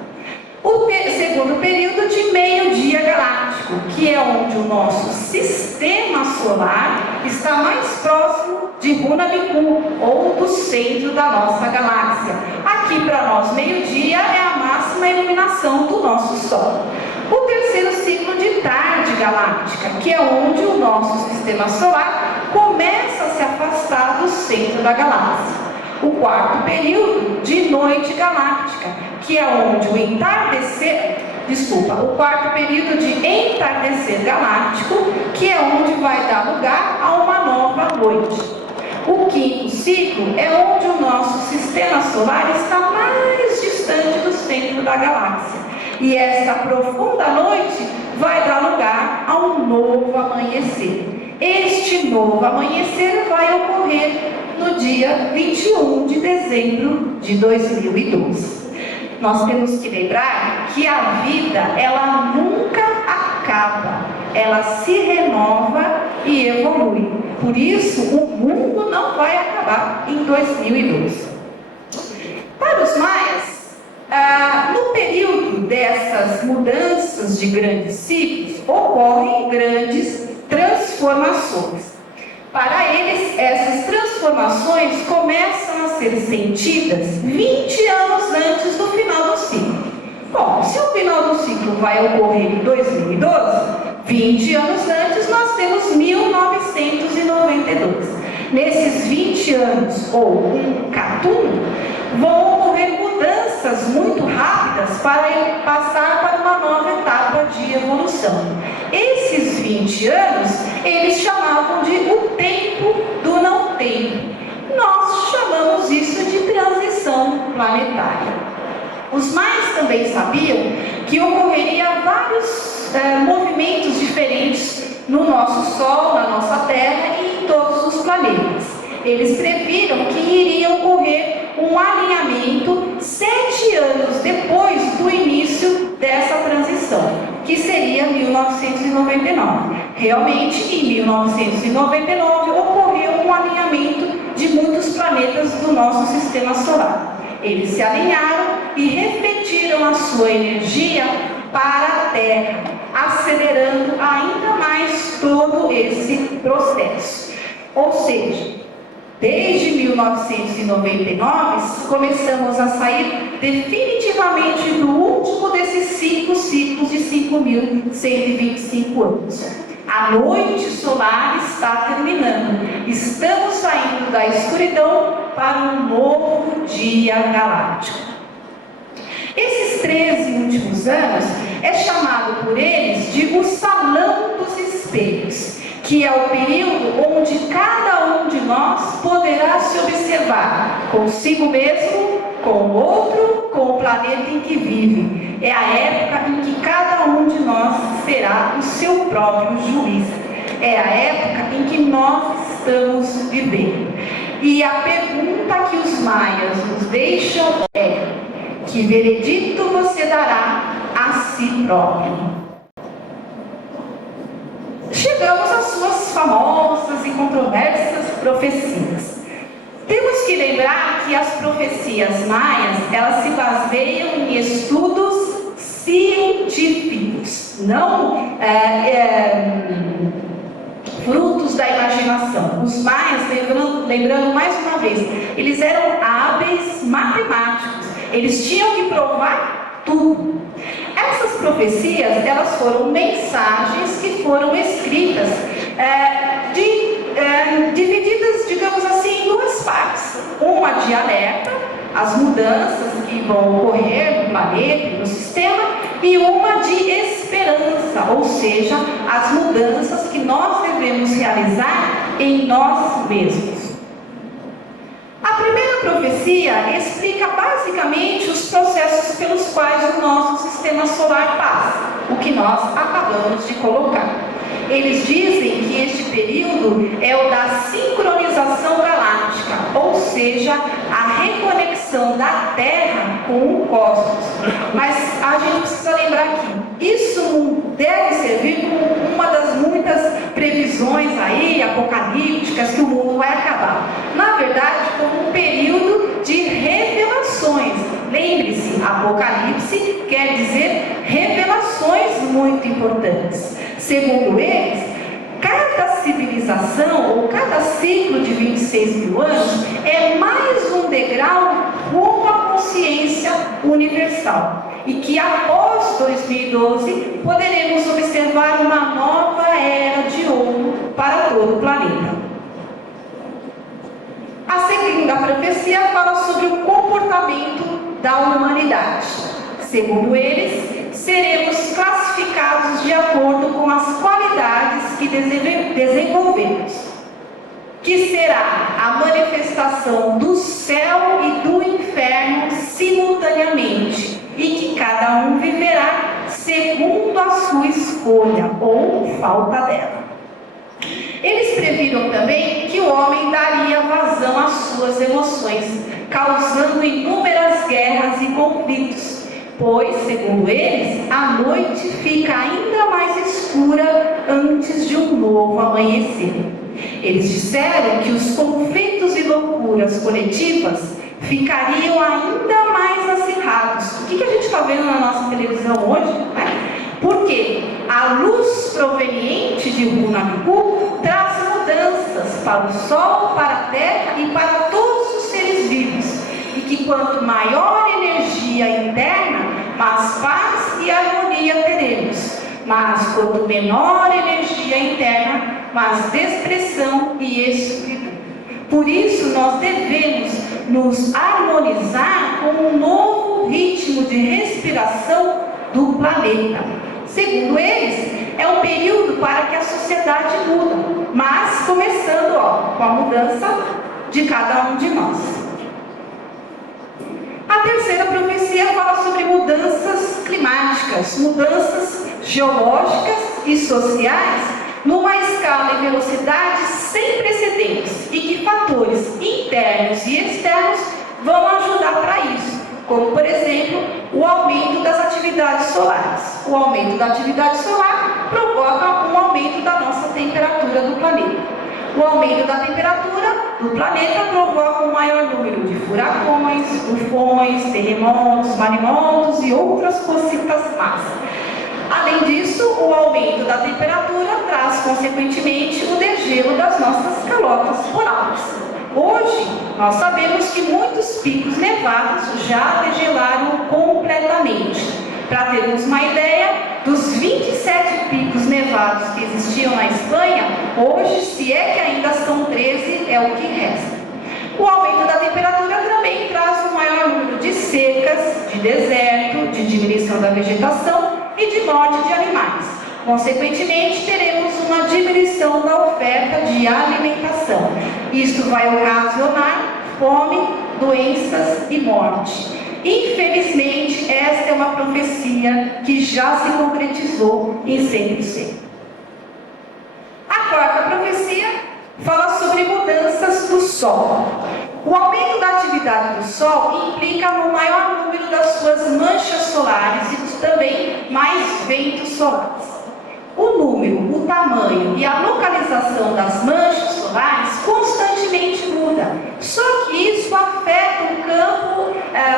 O segundo período de meio-dia galáctico, que é onde o nosso sistema solar está mais próximo de Runabiku, ou do centro da nossa galáxia. Aqui para nós, meio-dia é a máxima iluminação do nosso Sol. O terceiro ciclo de tarde galáctica, que é onde o nosso sistema solar começa a se afastar do centro da galáxia. O quarto período de noite galáctica, que é onde o quarto período de entardecer galáctico, que é onde vai dar lugar a uma nova noite. O quinto ciclo é onde o nosso sistema solar está mais distante do centro da galáxia. E esta profunda noite vai dar lugar a um novo amanhecer. Este novo amanhecer vai ocorrer no dia 21 de dezembro de 2012. Nós temos que lembrar que a vida, ela nunca acaba, ela se renova e evolui. Por isso, o mundo não vai acabar em 2012. Para os maias, no período dessas mudanças de grandes ciclos, ocorrem grandes transformações. Para eles, essas transformações começam a ser sentidas 20 anos antes do final do ciclo. Bom, se o final do ciclo vai ocorrer em 2012, 20 anos antes nós temos 1992. Nesses 20 anos, ou um catum, vão ocorrer mudanças muito rápidas para passar para uma nova etapa de evolução. Esses 20 anos, eles chamavam de o tempo do não tempo. Nós chamamos isso de transição planetária. Os maias também sabiam que ocorreria vários movimentos diferentes no nosso Sol, na nossa Terra e em todos os planetas. Eles previram que iria ocorrer um alinhamento 7 anos depois do início dessa transição, que seria 1999. Realmente, em 1999, ocorreu um alinhamento de muitos planetas do nosso sistema solar. Eles se alinharam e refletiram a sua energia para a Terra, acelerando ainda mais todo esse processo. Ou seja, desde 1999, começamos a sair definitivamente do último desses 5 ciclos de 5.125 anos. A noite solar está terminando. Estamos saindo da escuridão para um novo dia galáctico. Esses 13 últimos anos é chamado por eles de o Salão dos Espelhos, que é o período onde cada um de nós poderá se observar consigo mesmo, com o outro, com o planeta em que vive. É a época em que cada um de nós será o seu próprio juiz. É a época em que nós estamos vivendo. E a pergunta que os maias nos deixam é: que veredito você dará a si próprio? Chegamos às suas famosas e controversas profecias. Temos que lembrar que as profecias maias, elas se baseiam em estudos científicos, não frutos da imaginação. Os maias, lembrando mais uma vez, eles eram hábeis matemáticos, eles tinham que provar tudo. Essas profecias, elas foram mensagens que foram escritas, divididas, digamos assim, em duas partes. Uma de alerta, as mudanças que vão ocorrer no planeta e no sistema, e uma de esperança, ou seja, as mudanças que nós devemos realizar em nós mesmos. A primeira profecia explica basicamente os processos pelos quais o nosso sistema solar passa, o que nós acabamos de colocar. Eles dizem que este período é o da sincronização galáctica, ou seja, a reconexão da Terra com o cosmos. Mas a gente precisa lembrar que isso não deve servir como uma das muitas previsões aí apocalípticas que o mundo vai acabar. Na verdade, como um período de revelações. Lembre-se, Apocalipse quer dizer revelações muito importantes. Segundo eles, cada civilização ou cada ciclo de 26 mil anos é mais um degrau rumo à consciência universal. E que após 2012 poderemos observar uma nova era de ouro para todo o planeta. A segunda profecia fala sobre o comportamento da humanidade. Segundo eles, seremos classificados de acordo com as qualidades que desenvolvemos, que será a manifestação do céu e do inferno simultaneamente, e que cada um viverá segundo a sua escolha ou falta dela. Eles previram também que o homem daria vazão às suas emoções, causando inúmeras guerras e conflitos, pois, segundo eles, a noite fica ainda mais escura antes de um novo amanhecer. Eles disseram que os conflitos e loucuras coletivas ficariam ainda mais acirrados. O que a gente está vendo na nossa televisão hoje, né? Porque a luz proveniente de Runaviku traz mudanças para o Sol, para a Terra e para todos os seres vivos. E que quanto maior energia interna, mais paz e harmonia teremos. Mas quanto menor energia interna, mais depressão e escuridão. Por isso nós devemos nos harmonizar com um novo ritmo de respiração do planeta. Segundo eles, é um período para que a sociedade muda, mas começando com a mudança de cada um de nós. A terceira profecia fala sobre mudanças climáticas, mudanças geológicas e sociais numa escala e velocidade sem precedentes, e que fatores internos e externos vão ajudar para isso, como por exemplo o aumento das atividades solares. O aumento da atividade solar provoca um aumento da nossa temperatura do planeta. O aumento da temperatura do planeta provoca um maior número de furacões, tufões, terremotos, maremotos e outras cositas más. Além disso, o aumento da temperatura traz, consequentemente, o degelo das nossas calotas polares. Hoje, nós sabemos que muitos picos nevados já degelaram completamente. Para termos uma ideia, dos 27 picos nevados que existiam na Espanha, hoje, se é que ainda são 13, é o que resta. O aumento da temperatura também traz um maior número de secas, de deserto, de diminuição da vegetação e de morte de animais. Consequentemente, teremos um uma diminuição da oferta de alimentação. Isto vai ocasionar fome, doenças e morte. Infelizmente, esta é uma profecia que já se concretizou em 100%. A quarta profecia fala sobre mudanças do Sol. O aumento da atividade do Sol implica no maior número das suas manchas solares e também mais ventos solares. O número, o tamanho e a localização das manchas solares constantemente muda. Só que isso afeta o campo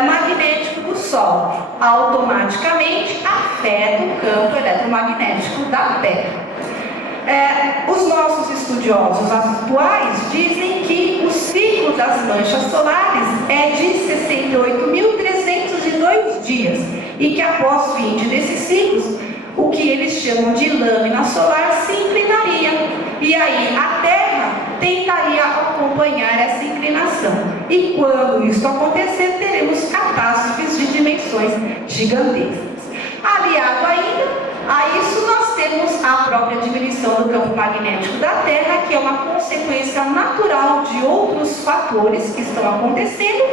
magnético do Sol. Automaticamente afeta o campo eletromagnético da Terra. Os nossos estudiosos atuais dizem que o ciclo das manchas solares é de 68.302 dias e que após 20 desses ciclos, o que eles chamam de lâmina solar se inclinaria. E aí a Terra tentaria acompanhar essa inclinação. E quando isso acontecer, teremos catástrofes de dimensões gigantescas. Aliado ainda a isso, nós temos a própria diminuição do campo magnético da Terra, que é uma consequência natural de outros fatores que estão acontecendo,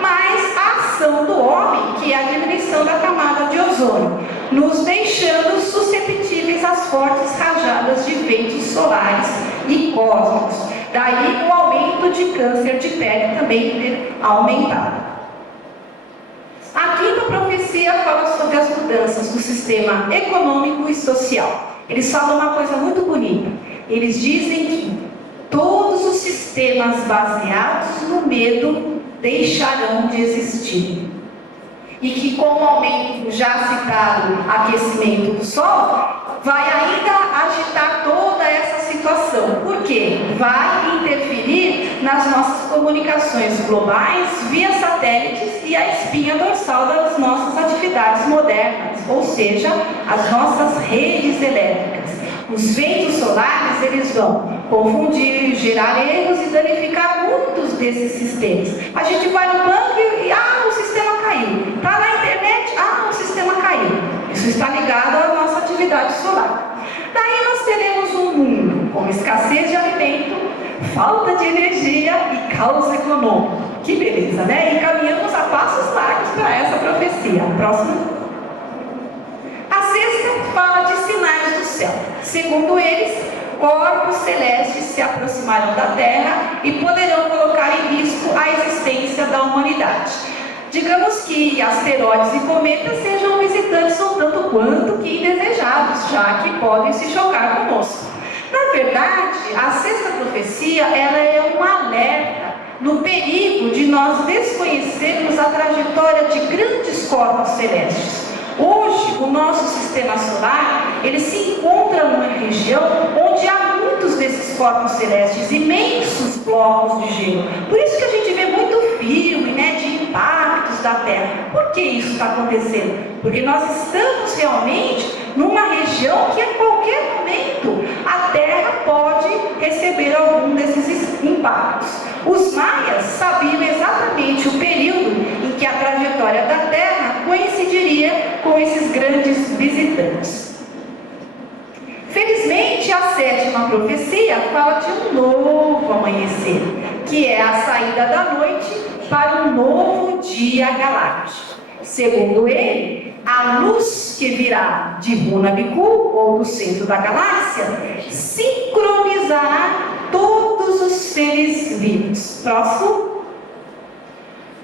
mas a ação do homem, que é a diminuição da camada de ozônio, nos deixando suscetíveis às fortes rajadas de ventos solares e cósmicos. Daí o aumento de câncer de pele também ter aumentado. A quinta profecia fala sobre as mudanças do sistema econômico e social. Eles falam uma coisa muito bonita. Eles dizem que todos os sistemas baseados no medo deixarão de existir. E que com o aumento já citado aquecimento do Sol, vai ainda agitar toda essa situação. Por quê? Vai interferir nas nossas comunicações globais via satélites e a espinha dorsal das nossas atividades modernas, ou seja, as nossas redes elétricas. Os ventos solares, eles vão confundir, gerar erros e danificar muitos desses sistemas. A gente vai no banco e o sistema caiu. Está na internet, o sistema caiu. Isso está ligado à nossa atividade solar. Daí nós teremos um mundo com escassez de alimento, falta de energia e caos econômico. Que beleza, né? E caminhamos a passos largos para essa profecia. Próximo. A sexta fala de sinais do céu. Segundo eles, corpos celestes se aproximarão da Terra e poderão colocar em risco a existência da humanidade. Digamos que asteroides e cometas sejam visitantes um tanto quanto que indesejados, já que podem se chocar conosco. Na verdade, a sexta profecia ela é um alerta no perigo de nós desconhecermos a trajetória de grandes corpos celestes. Hoje, o nosso sistema solar, ele se encontra numa região onde há muitos desses corpos celestes, imensos blocos de gelo. Por isso que a gente vê muito filme, de impactos da Terra. Por que isso está acontecendo? Porque nós estamos realmente numa região que a qualquer momento a Terra pode receber algum desses impactos. Os maias sabiam exatamente o período em que a trajetória da Terra coincidiria com esses grandes visitantes. Felizmente, a sétima profecia fala de um novo amanhecer, que é a saída da noite para um novo dia galáctico. Segundo ele, a luz que virá de Runabiku, ou do centro da galáxia, sincronizará todos os seres vivos. Próximo.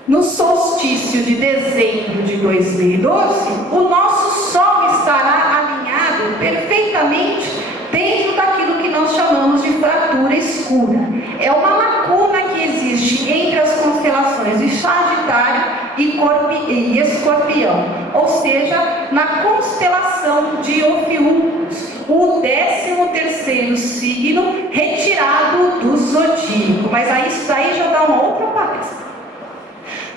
No solstício de dezembro de 2012, o nosso Sol estará alinhado perfeitamente dentro daquilo que nós chamamos de fratura escura. É uma lacuna que existe entre as constelações de Sagitário e Escorpião, ou seja, na constelação de Ophiuchus, o 13º signo retirado do zodíaco. Mas aí isso daí já dá uma outra palestra.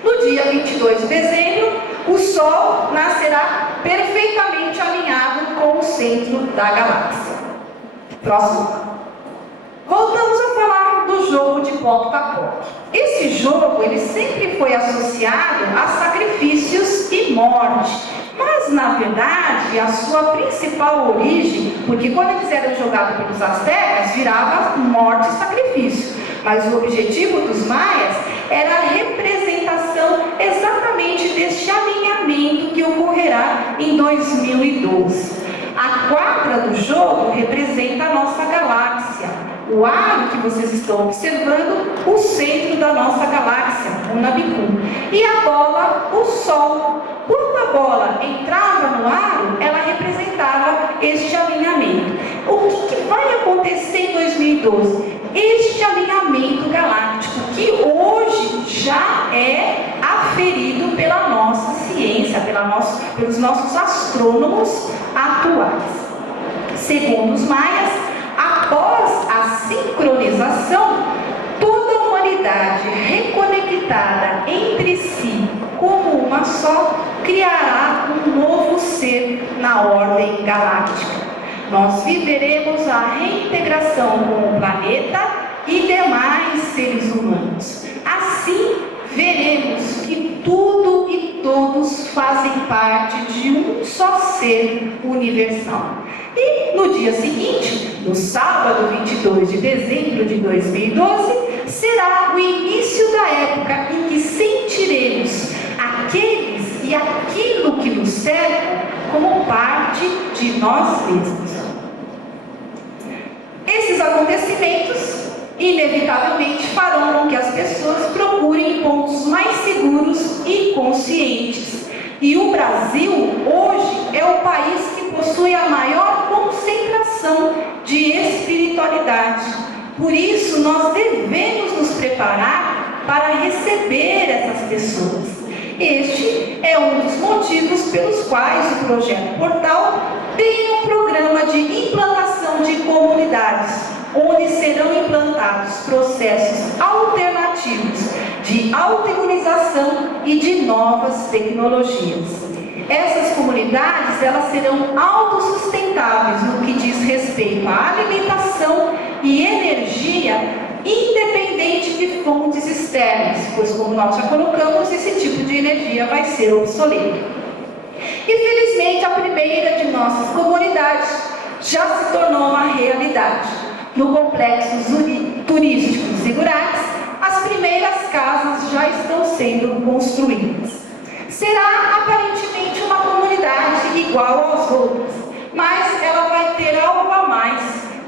No dia 22 de dezembro, o Sol nascerá perfeitamente alinhado com o centro da galáxia. Próximo. Voltamos a falar do jogo de Poc-Tac-Poc. Esse jogo, ele sempre foi associado a sacrifícios e morte. Mas, na verdade, a sua principal origem, porque quando eles eram jogados pelos astecas, virava morte e sacrifício. Mas o objetivo dos maias era a representação exatamente deste alinhamento que ocorrerá em 2012. A quadra do jogo representa a nossa galáxia. O aro que vocês estão observando, o centro da nossa galáxia, o Nabicum. E a bola, o Sol. Quando a bola entrava no aro, ela representava este alinhamento. O que vai acontecer em 2012? Este alinhamento galáctico, que hoje já é aferido pela nossa ciência, pelos nossos astrônomos atuais. Segundo os maias, após a sincronização, toda a humanidade reconectada entre si como uma só, criará um novo ser na ordem galáctica. Nós viveremos a reintegração com o planeta e demais seres humanos. Assim, veremos que tudo e todos fazem parte de um só ser universal. E no dia seguinte, no sábado 22 de dezembro de 2012, será o início da época em que sentiremos aqueles e aquilo que nos cerca como parte de nós mesmos. Esses acontecimentos, inevitavelmente, farão com que as pessoas procurem pontos mais seguros e conscientes. E o Brasil, hoje, é o país que possui a maior concentração de espiritualidade. Por isso, nós devemos nos preparar para receber essas pessoas. Este é um dos motivos pelos quais o Projeto Portal tem um programa de implantação de comunidades, onde serão implantados processos alternativos de autoimunização e de novas tecnologias. Essas comunidades, elas serão autossustentáveis no que diz respeito à alimentação e energia, independente de fontes externas, pois, como nós já colocamos, esse tipo de energia vai ser obsoleto. Infelizmente, a primeira de nossas comunidades já se tornou uma realidade. No complexo turístico Zigurates, as primeiras casas já estão sendo construídas. Será aparentemente uma comunidade igual às outras, mas ela vai ter algo a mais,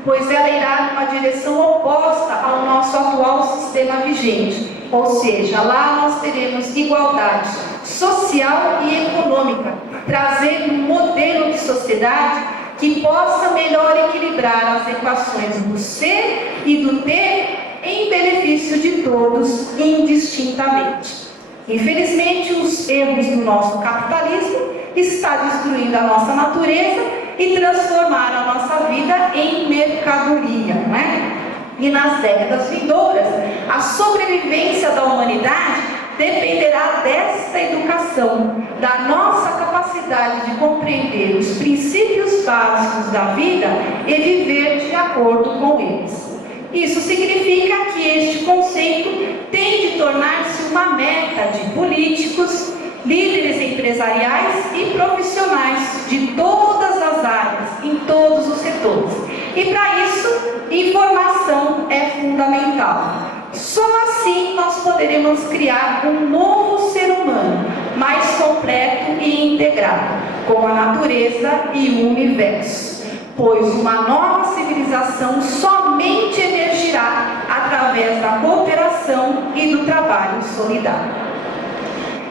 pois ela irá numa direção oposta ao nosso atual sistema vigente. Ou seja, lá nós teremos igualdade social e econômica, trazendo um modelo de sociedade que possa melhor equilibrar as equações do ser e do ter em benefício de todos indistintamente. Infelizmente, os erros do nosso capitalismo estão destruindo a nossa natureza e transformaram a nossa vida em mercadoria, não é? E nas décadas vindouras, a sobrevivência da humanidade dependerá desta educação, da nossa capacidade de compreender os princípios básicos da vida e viver de acordo com eles. Isso significa que este conceito tem de tornar-se uma meta de políticos, líderes empresariais e profissionais de todas as áreas, em todos os setores. E para isso, informação é fundamental. Só assim nós poderemos criar um novo ser humano, mais completo e integrado, com a natureza e o universo. Pois uma nova civilização somente emergirá através da cooperação e do trabalho solidário.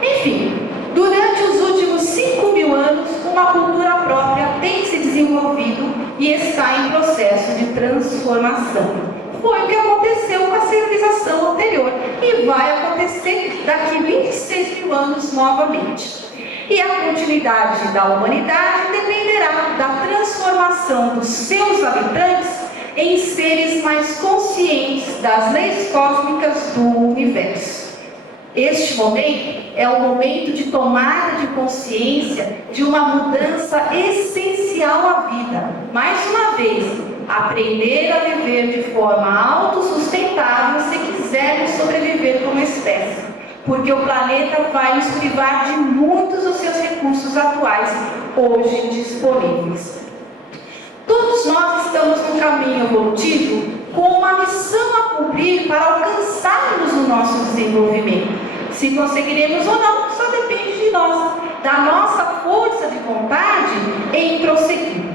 Enfim, durante os últimos 5.000 anos, uma cultura própria tem se desenvolvido e está em processo de transformação. Foi o que aconteceu com a civilização anterior e vai acontecer daqui 26.000 anos novamente. E a continuidade da humanidade dependerá da transformação dos seus habitantes em seres mais conscientes das leis cósmicas do universo. Este momento é o momento de tomada de consciência de uma mudança essencial à vida. Mais uma vez, aprender a viver de forma autossustentável se quisermos sobreviver como espécie. porque o planeta vai nos privar de muitos dos seus recursos atuais, hoje disponíveis. Todos nós estamos no caminho evolutivo com uma missão a cumprir para alcançarmos o nosso desenvolvimento. Se conseguiremos ou não, só depende de nós, da nossa força de vontade em prosseguir.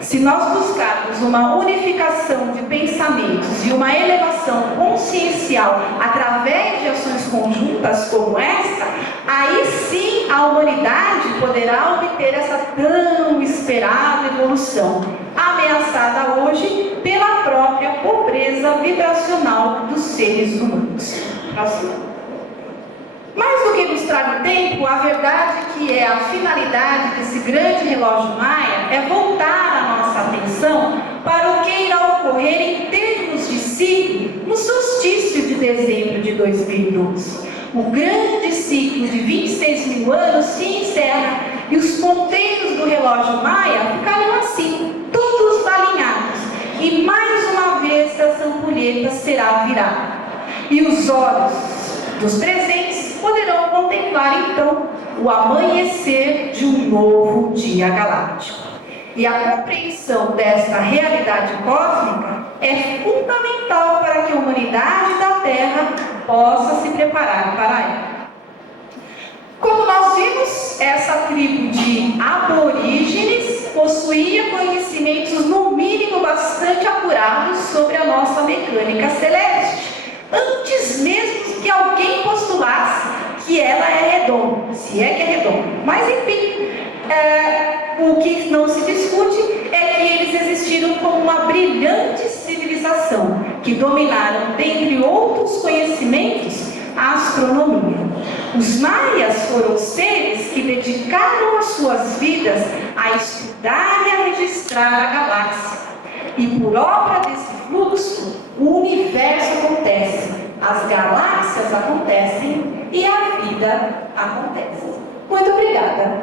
Se nós buscarmos uma unificação de pensamentos e uma elevação consciencial através de ações conjuntas como esta, aí sim a humanidade poderá obter essa tão esperada evolução, ameaçada hoje pela própria pobreza vibracional dos seres humanos. Próximo. Mais do que mostrar o tempo, a verdade que é a finalidade desse grande relógio maia é voltar a nossa atenção para o que irá ocorrer em termos de ciclo no solstício de dezembro de 2012. O grande ciclo de 26 mil anos se encerra e os ponteiros do relógio maia ficarão assim, todos alinhados, e mais uma vez essa ampulheta será virada. E os olhos dos presentes poderão contemplar então o amanhecer de um novo dia galáctico. E a compreensão desta realidade cósmica é fundamental para que a humanidade da Terra possa se preparar para ela. Como nós vimos, essa tribo de aborígenes possuía conhecimentos no mínimo bastante apurados sobre a nossa mecânica celeste, antes mesmo que alguém postulasse que ela é redonda, se é que é redonda. Mas enfim, o que não se discute é que eles existiram como uma brilhante civilização, que dominaram, dentre outros conhecimentos, a astronomia. Os maias foram seres que dedicaram as suas vidas a estudar e a registrar a galáxia. E por obra desse fluxo, o universo acontece, as galáxias acontecem e a vida acontece. Muito obrigada.